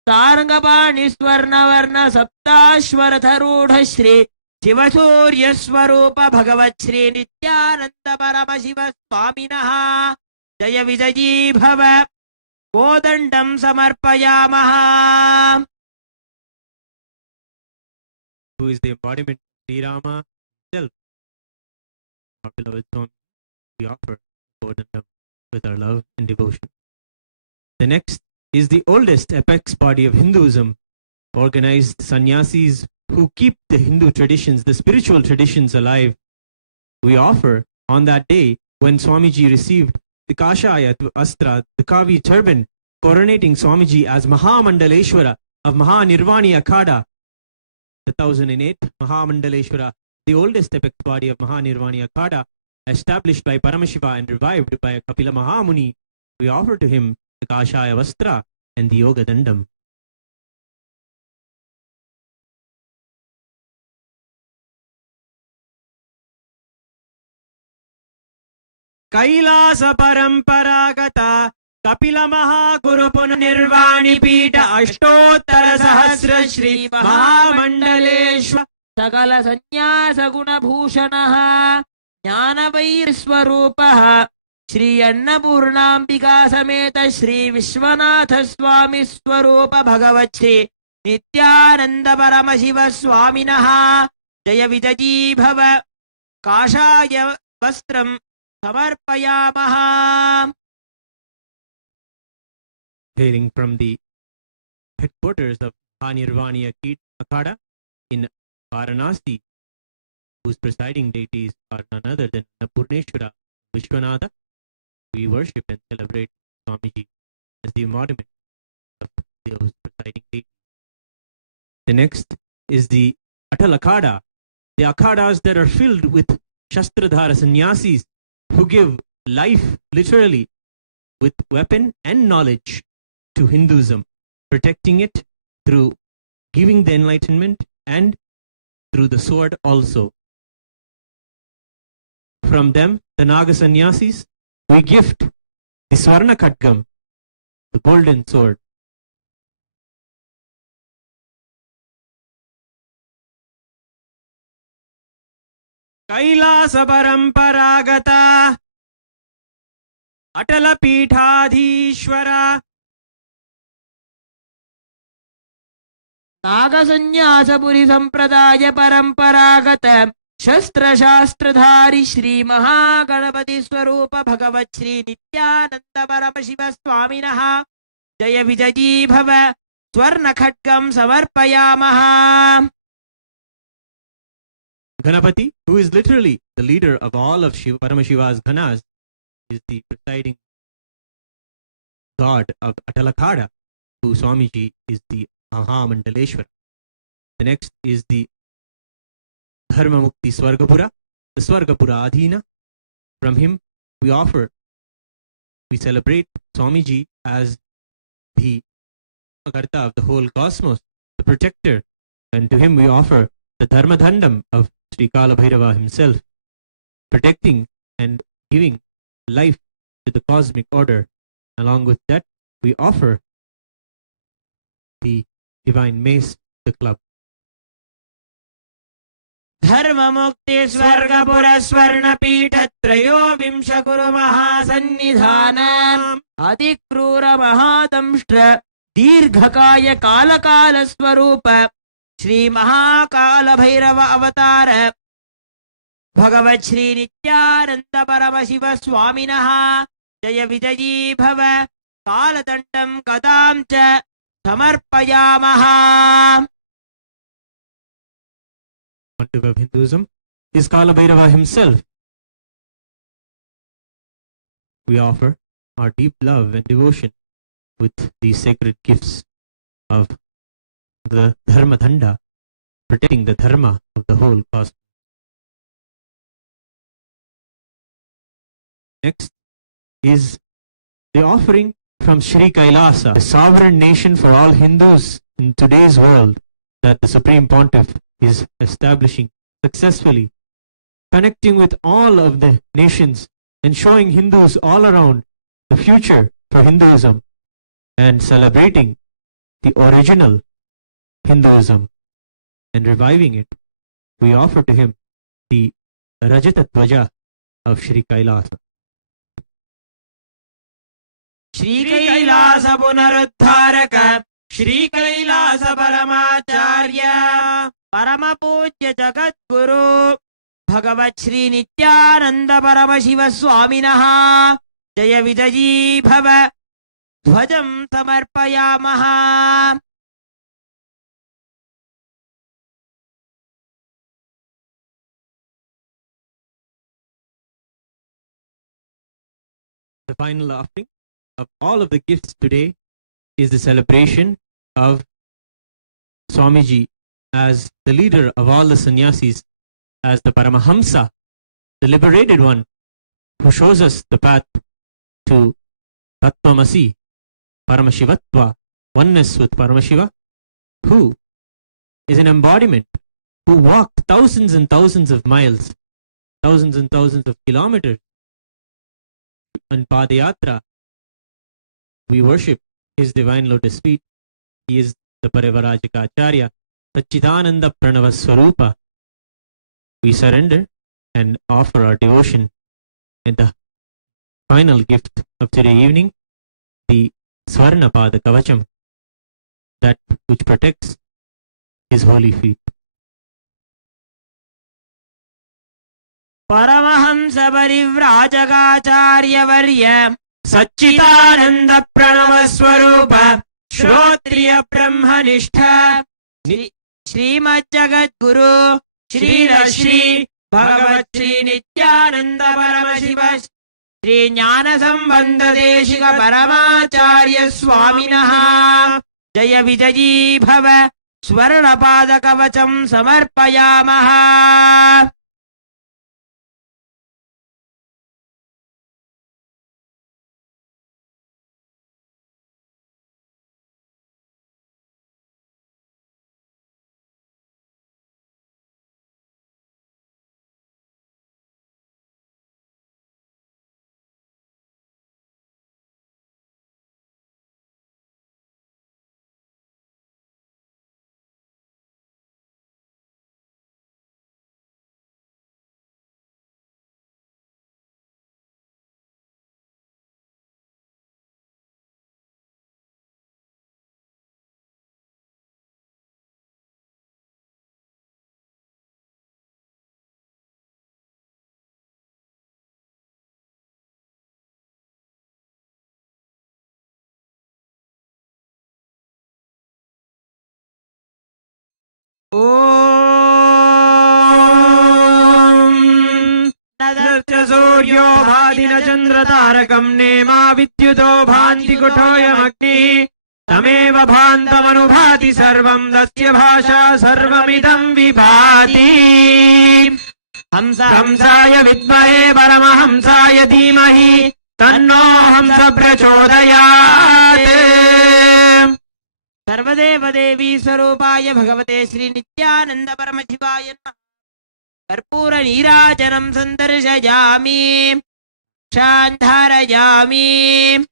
सारंगपाणि स्वर्ण वर्ण सप्ताश्वरथरूढ़ श्री शिवसूर्य स्वरूप भगवत् श्री नित्यानंद परमशिव स्वामिनः जय विजयी भव कोदंडं समर्पयामः. Who is the embodiment of Sri Rama himself. Our beloved Swami, we offer Kodandam with our love and devotion. The next is the oldest apex body of Hinduism, organized sannyasis who keep the Hindu traditions, the spiritual traditions alive. We offer on that day when Swamiji received the Kashaya Astra, the Kavi turban, coronating Swamiji as Mahamandaleshwara of Mahanirvani Akhada, the 1008 Mahamandaleshwara, the oldest apex body of Mahanirvani Akhada, established by Paramashiva and revived by Kapila Mahamuni. We offer to him the Kashaya Vastra and the Yoga Dandam. Kailash परंपरागता Kapil Mahaguru पुनर्निर्वाणी पीठ अष्टोत्तर सहस्र श्री महामंडलेश्वर सकल संन्यास गुण भूषणः ज्ञानवैर स्वरूपः श्री अन्नपूर्णाम्बिका समेत श्री विश्वनाथ स्वामी स्वरूप भगवत् श्री नित्यानंद परमशिव स्वामिनः जय विजयी भव काषाय वस्त्रं समर्पयामः. Hailing from the headquarters of Nirvaniya Akhada in Varanasi, whose presiding deities are none other than Annapurneshwara Vishwanatha, we worship and celebrate Swamiji as the embodiment of those presiding deities. The next is the Atal Akhada, the Akhadas that are filled with Shastradhara sannyasis who give life literally with weapon and knowledge to Hinduism, protecting it through giving the enlightenment and through the sword also. From them, the Naga sannyasis, we gift the Swarna Khatgam, the golden sword. Kailasa Paramparagata Atala Peethadhishwara नागसन्न्यासपुरी संप्रदाय परंपरागत शस्त्र शास्त्रधारी श्री महागणपति स्वरूप भगवत् श्री नित्यानंद परमशिव स्वामिनः जय विजयी भव स्वर्ण खड्गं समर्पयामः. Ganapati, who is literally the leader of all of Paramashiva's Ghanas, is the presiding god of Atalakada, who Swamiji is the Mahamandaleshwara. The next is the Dharma Mukti Swargapura, the Swargapura Adhina. From him we celebrate Swamiji as the Karta of the whole cosmos, the protector, and to him we offer the Dharma Dhandam of Sri Kala Bhairava himself, protecting and giving life to the cosmic order. Along with that, we offer the divine mace, the club. धर्म मुक्ति स्वर्गपुर स्वर्ण पीठ त्रयोविंश कुरु महासन्निधान अतिक्रूर महादंष्ट्र दीर्घकाय कालकाल स्वरूप श्री महाकाल भैरव अवतार भगवत् श्री नित्यानंद परमशिव स्वामिनः जय विजयी भव कालदण्डं गदां च समर्पयामः. Pontiff of Hinduism is Kala Bhairava himself. We offer our deep love and devotion with these sacred gifts of the Dharma Dhanda, protecting the Dharma of the whole cosmos. Next is the offering from Sri Kailasa, a sovereign nation for all Hindus in today's world that the Supreme Pontiff is establishing successfully, connecting with all of the nations and showing Hindus all around the future for Hinduism and celebrating the original Hinduism and reviving it. We offer to him the Rajata Dvaja of Sri Kailasa. Shri Kailash पुनरुद्धारक Shri Kailash परमाचार्य परम पूज्य जगद्गुरु भगवत् श्री नित्यानंद परमशिव स्वामिनः जय विजयी भव ध्वजं समर्पयामः. The final offering of all of the gifts today is the celebration of Swamiji as the leader of all the sannyasis, as the Paramahamsa, the liberated one, who shows us the path to Tattvamasi, Paramashivatva, oneness with Paramashiva, who is an embodiment, who walked thousands and thousands of miles, thousands and thousands of kilometers on Padayatra. We worship his divine lotus feet. He is the Parivarajika Acharya, Satchidananda Pranava Swarupa. We surrender and offer our devotion in the final gift of today evening, the Swarna Pada Kavacham, that which protects his holy feet. Paramahamsa Parivrajakarya Varya Satchitananda Pranava Swarupa Shrotriya Brahmanistha Srimad Jagat Guru Shri Rashri Bhagavat Shri Nithyananda Paramashivam Shri Jnana Sambandha Deshika Paramacharya Swaminaha Jaya Vijayi Bhava Swarna Pada Kavacham Samarpayamaha. Om Natya Suryo Bhadina Chandra Tarakam Nema Vidyuto Bhanti Kutoyam Agni Tameva Bhantam Anubhati Sarvam Dasya Bhasha Sarvamidam Vibhati Hamsaya Vidmahe Paramahamsaya Dhimahi Tanno Hamsa Prachodayate Sarvadeva Devi Swarupaya Bhagavate Shri Nithyananda Paramashivaya Karpura Nirajanam Sandarshayami Shandharayami.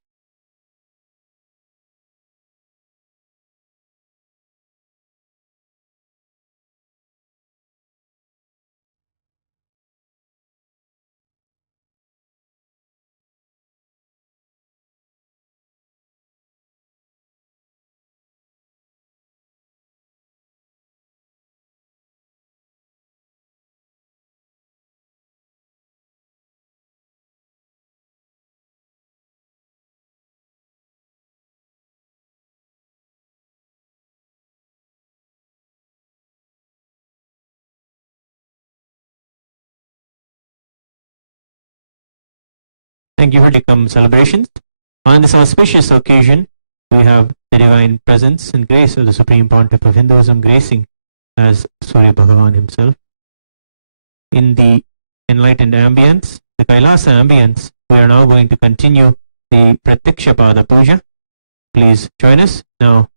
Thank you for the celebrations. On this auspicious occasion, we have the divine presence and grace of the Supreme Pontiff of Hinduism gracing as Surya Bhagavan himself. In the enlightened ambience, the Kailasa ambience, we are now going to continue the Pratyaksha Pada Puja. Please join us now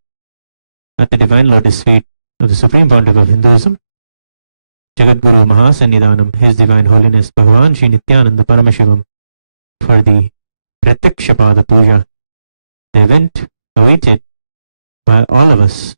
at the divine lotus feet of the Supreme Pontiff of Hinduism, Jagat Guru Mahasannidhanam, His Divine Holiness Bhagavan Shri Nithyananda Paramashivam, for the Pratyaksha Pada Puja, the event awaited by all of us.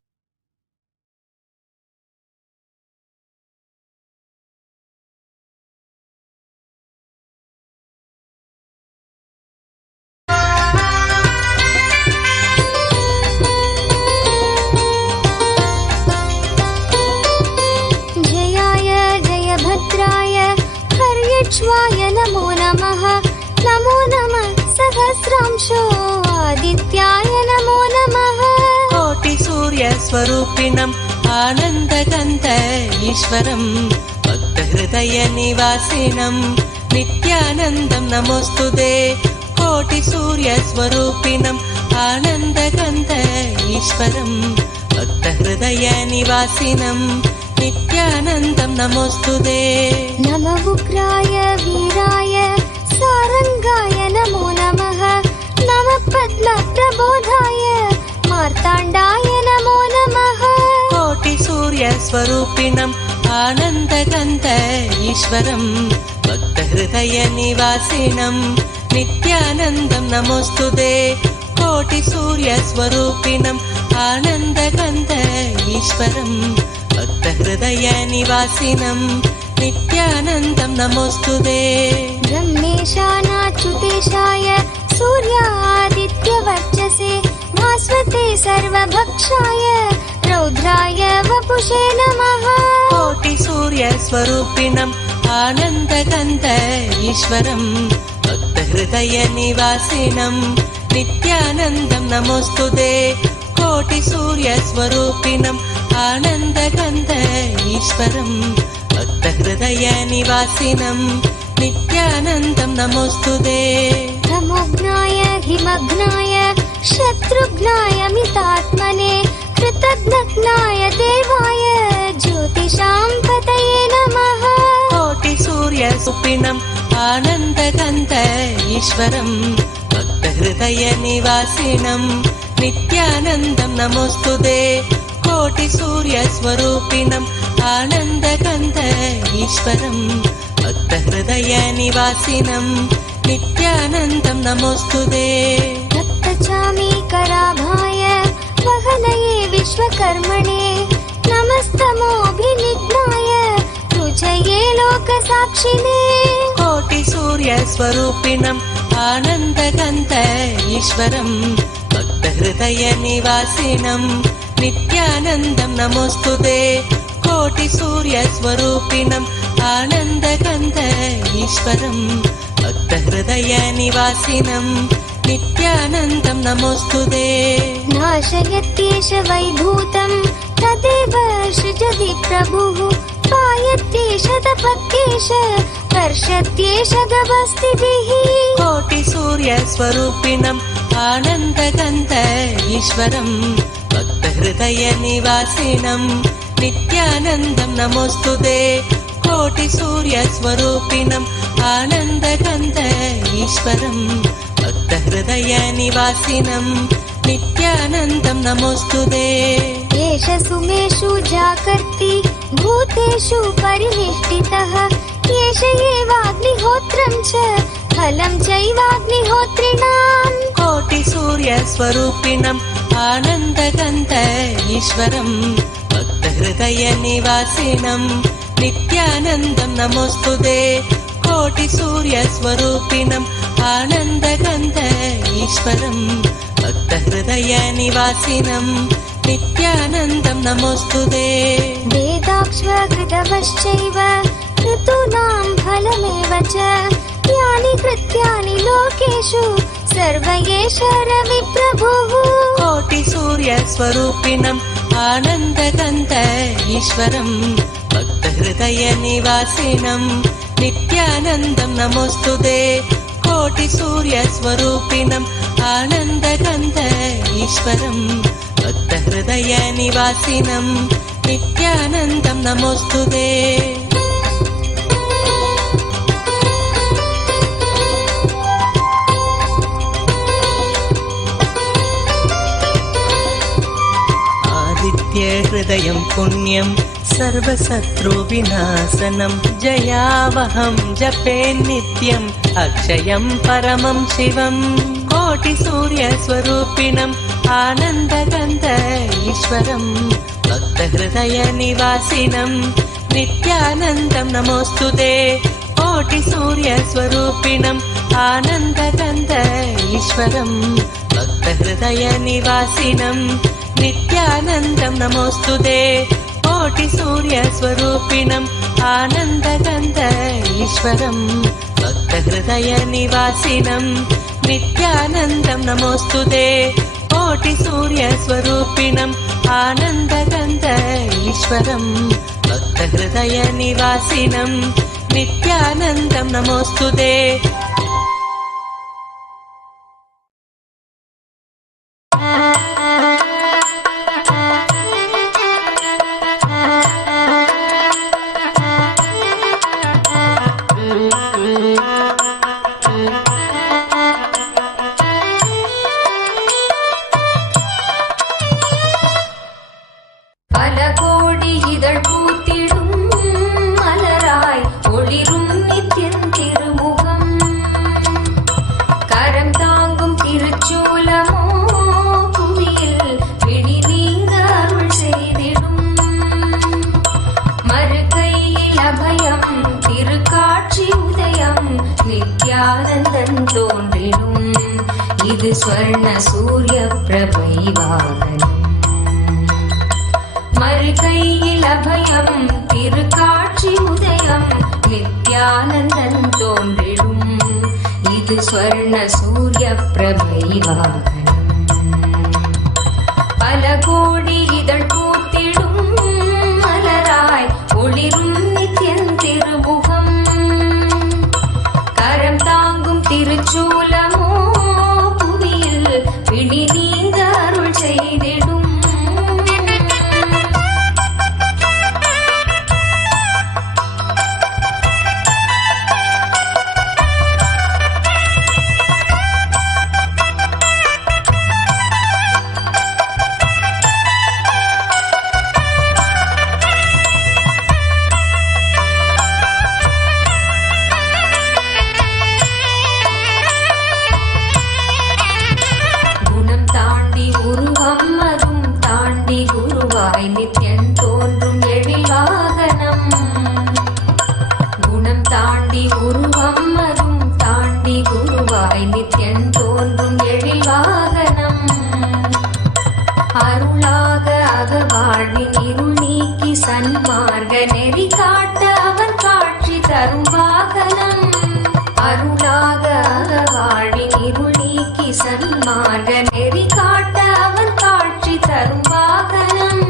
जयाय जय भद्राय हर्यक्ष्वाय नमो नमः नमो नमः सहस्रांशो आदित्याय नमो नमः कोटि सूर्य स्वरूपिणम् आनन्दगन्ध ईश्वरम् भक्तहृदय निवासिनम् नित्यानन्दं नमोस्तुते कोटि सूर्य स्वरूपिणम् आनन्दगन्ध ईश्वरम् भक्तहृदय निवासिनम् नित्यानन्दं नमोस्तुते नमः उग्राय वीराय सारंगाय नमो नमः नमः पद्मप्रबोधाय मार्ताण्डाय नमो नमः कोटि सूर्य स्वरूपिणम् आनन्दगन्ध ईश्वरम् भक्तहृदय निवासिनम् नित्यानन्दं नमोस्तुते कोटि सूर्य स्वरूपिणम् आनन्दगन्ध ईश्वरम् भक्तहृदय निवासिनम् नित्यानन्दं नमोऽस्तुते ब्रह्मेशानाच्युतेशाय सूर्यादित्यवर्चसे भास्वते सर्वभक्षाय रौद्राय वपुषे नमः कोटिसूर्यस्वरूपिणम् आनन्दगन्ध ईश्वरम् भक्तहृदयनिवासिनम् नित्यानन्दं नमोऽस्तुते कोटिसूर्यस्वरूपिणम् आनन्दगन्ध ईश्वरम् भक्तहृदयनिवासिनम् नित्यानन्दं नमोऽस्तुते तमोघ्नाय हिमघ्नाय शत्रुघ्नाय मितात्मने कृतघ्नाय देवाय ज्योतिषां पतये नमः कोटिसूर्यस्वरूपिणम् आनन्दगन्ध ईश्वरम् भक्तहृदयनिवासिनम् नित्यानन्दं नमोऽस्तुते कोटिसूर्यस्वरूपिणम् आनन्दगन्ध ईश्वरम् भक्तहृदयनिवासिनम् नित्यानन्दं नमोऽस्तुते रक्तचामीकराभाय वहनये विश्वकर्मणे नमस्तमोऽभिनिघ्नाय रुचये लोकसाक्षिणे कोटिसूर्यस्वरूपिणम् आनन्दगन्ध ईश्वरम् भक्तहृदयनिवासिनम् नित्यानन्दं नमोऽस्तुते कोटिसूर्यस्वरूपिणम् आनन्दगन्ध ईश्वरम् भक्तहृदयनिवासिनम् नित्यानन्दं नमोऽस्तुते नाशयत्येष वैभूतं तदेव सृजति प्रभुः पायत्येष तपत्येष वर्षत्येष गवस्तिभिः कोटिसूर्यस्वरूपिणम् आनन्दगन्ध ईश्वरम् भक्तहृदयनिवासिनम् नित्यानन्दं नमोऽस्तुते कोटिसूर्यस्वरूपिणम् आनन्दगन्ध ईश्वरम् भक्तहृदयनिवासिनम् नित्यानन्दं नमोऽस्तुते एष सुमेषु जाकर्ति भूतेषु परिनिष्ठितः एष एवाग्निहोत्रं च फलं चैवाग्निहोत्रिणाम् कोटिसूर्यस्वरूपिणम् आनन्दगन्ध ईश्वरम् भक्तहृदयनिवासिनम् नित्यानन्दं नमोऽस्तुते कोटिसूर्यस्वरूपिणम् आनन्दगन्ध ईश्वरम् भक्तहृदयनिवासिनम् नित्यानन्दं नमोऽस्तुते वेदाक्ष्वकृतवश्चैव ऋतूनां फलमेव च यानि कृत्यानि लोकेषु सर्व एष रविप्रभुः कोटिसूर्यस्वरूपिणम् आनन्दगन्ध ईश्वरम् भक्तहृदयनिवासिनम् नित्यानन्दं नमोऽस्तुते कोटिसूर्यस्वरूपिणम् आनन्दगन्ध ईश्वरम् भक्तहृदयनिवासिनम् नित्यानन्दं नमोऽस्तुते हृदयं पुण्यं सर्वशत्रुविनाशनं जयावहं जपे नित्यम् अक्षयं परमं शिवं कोटिसूर्यस्वरूपिणम् आनन्दगन्ध ईश्वरम् भक्तहृदयनिवासिनम् नित्यानन्दं नमोऽस्तुते कोटिसूर्यस्वरूपिणम् आनन्दगन्ध ईश्वरम् भक्तहृदयनिवासिनम् नित्यानन्दं नमोऽस्तुते कोटिसूर्यस्वरूपिणम् आनन्दगन्ध ईश्वरम् भक्तहृदयनिवासिनम् नित्यानन्दं नमोऽस्तुते कोटिसूर्यस्वरूपिणम् आनन्दगन्ध ईश्वरम् भक्तहृदयनिवासिनम् नित्यानन्दं नमोऽस्तुते இது ஸ்வர்ண சூரிய பிரபை வாகனம். மறுகையில் அபயம் திருக்காட்சி உதயம் நித்யானந்தன் தோன்றிடும். இது ஸ்வர்ண சூரிய பிரபை வாகனம். பல கோடி இதழ் பூத்திடும் மலராய் ஒளிரும் நித்யன் திருமுகம். கரம் தாங்கும் திருச்சூலமோ புவியில் பிடி நீங்க அருள் செய்திடும். நித்யன் தோன்றும் எழில் வாகனம். குணம் தாண்டி உருவம் அதும் தாண்டி குருவாய் நித்யன் தோன்றும் எழில் வாகனம். அருளாக அகவாழ்வின் இருள் நீக்கி சன்மார்க்க நெறி காட்ட அவன் காட்சி தரும் வாகனம். அருளாக அகவாழ்வின் இருள் நீக்கி சன்மார்க்க நெறி காட்ட அவன் காட்சி தரும் வாகனம்.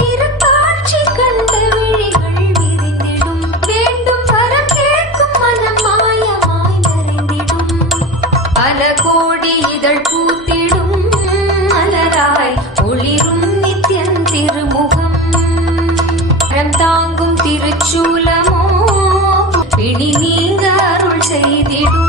திருக்காட்சி கண்ட விழிகள் விரிந்திடும். வேண்டும் வரம் கேட்கும் மனம் மாயமாய் மறைந்திடும். பல கோடி இதழ் பூத்திடும் மலராய் ஒளிரும் நித்யன் திருமுகம். கரம் தாங்கும் திருச்சூலமோ பிடி நீங்க அருள் செய்திடும்.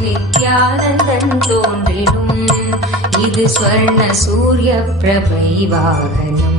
நித்யானந்தன் தோன்றிடும். இது ஸ்வர்ண சூரிய பிரபை வாகனம்.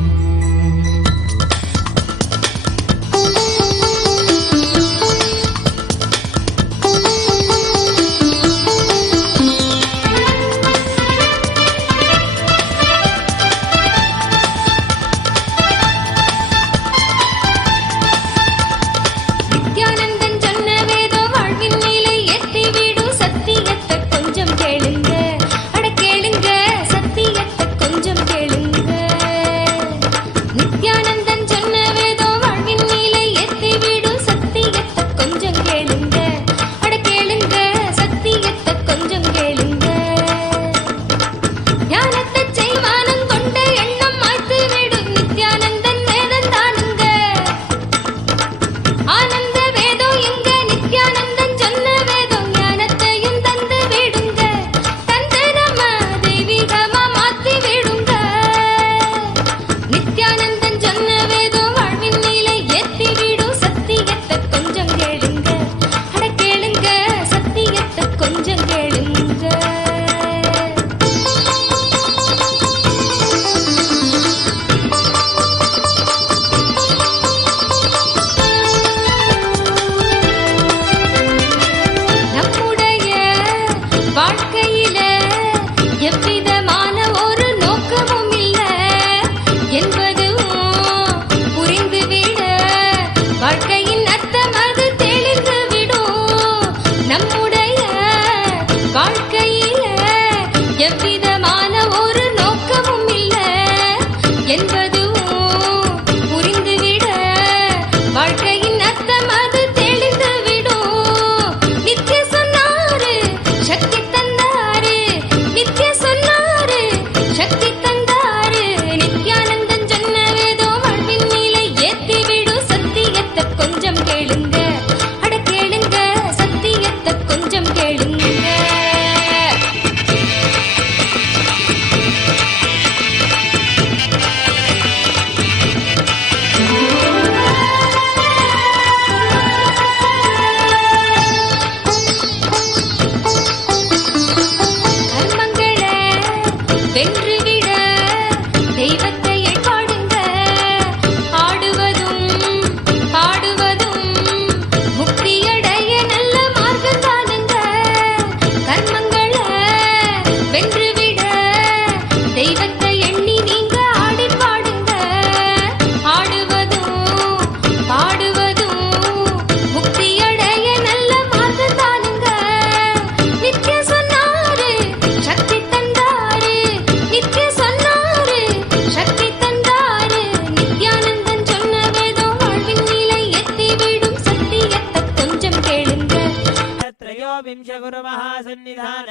एकाविंश गुरु महासन्निधान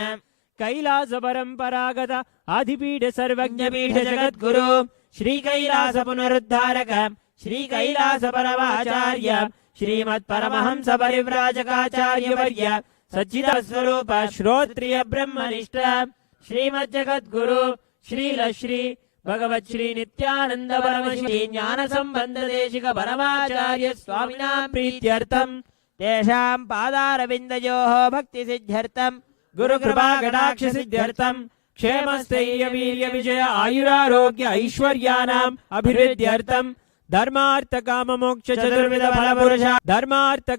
कैलास परंपरागत आदिपीठ सर्वज्ञ पीठ जगद्गुरु श्री कैलास पुनरुद्धारक श्री कैलास परमाचार्य श्रीमत् परमहंस परिव्राजकाचार्य वर्य सच्चिद स्वरूप श्रोत्रिय ब्रह्मनिष्ठ श्रीमद् जगद्गुरु श्रील श्री भगवत् श्री नित्यानंद परमश्री ज्ञान संबंध देशिक परमाचार्य स्वामिनां प्रीत्यर्थं तेषां पादारविन्दयोः भक्ति सिद्ध्यर्थं गुरु कृपा कटाक्ष सिद्ध्यर्थं क्षेम स्थैर्य वीर्य विजय आयुरारोग्य ऐश्वर्यानाम् अभिवृद्ध्यर्थं धर्मार्थ काम मोक्ष चतुर्विध फल पुरुष धर्मार्थ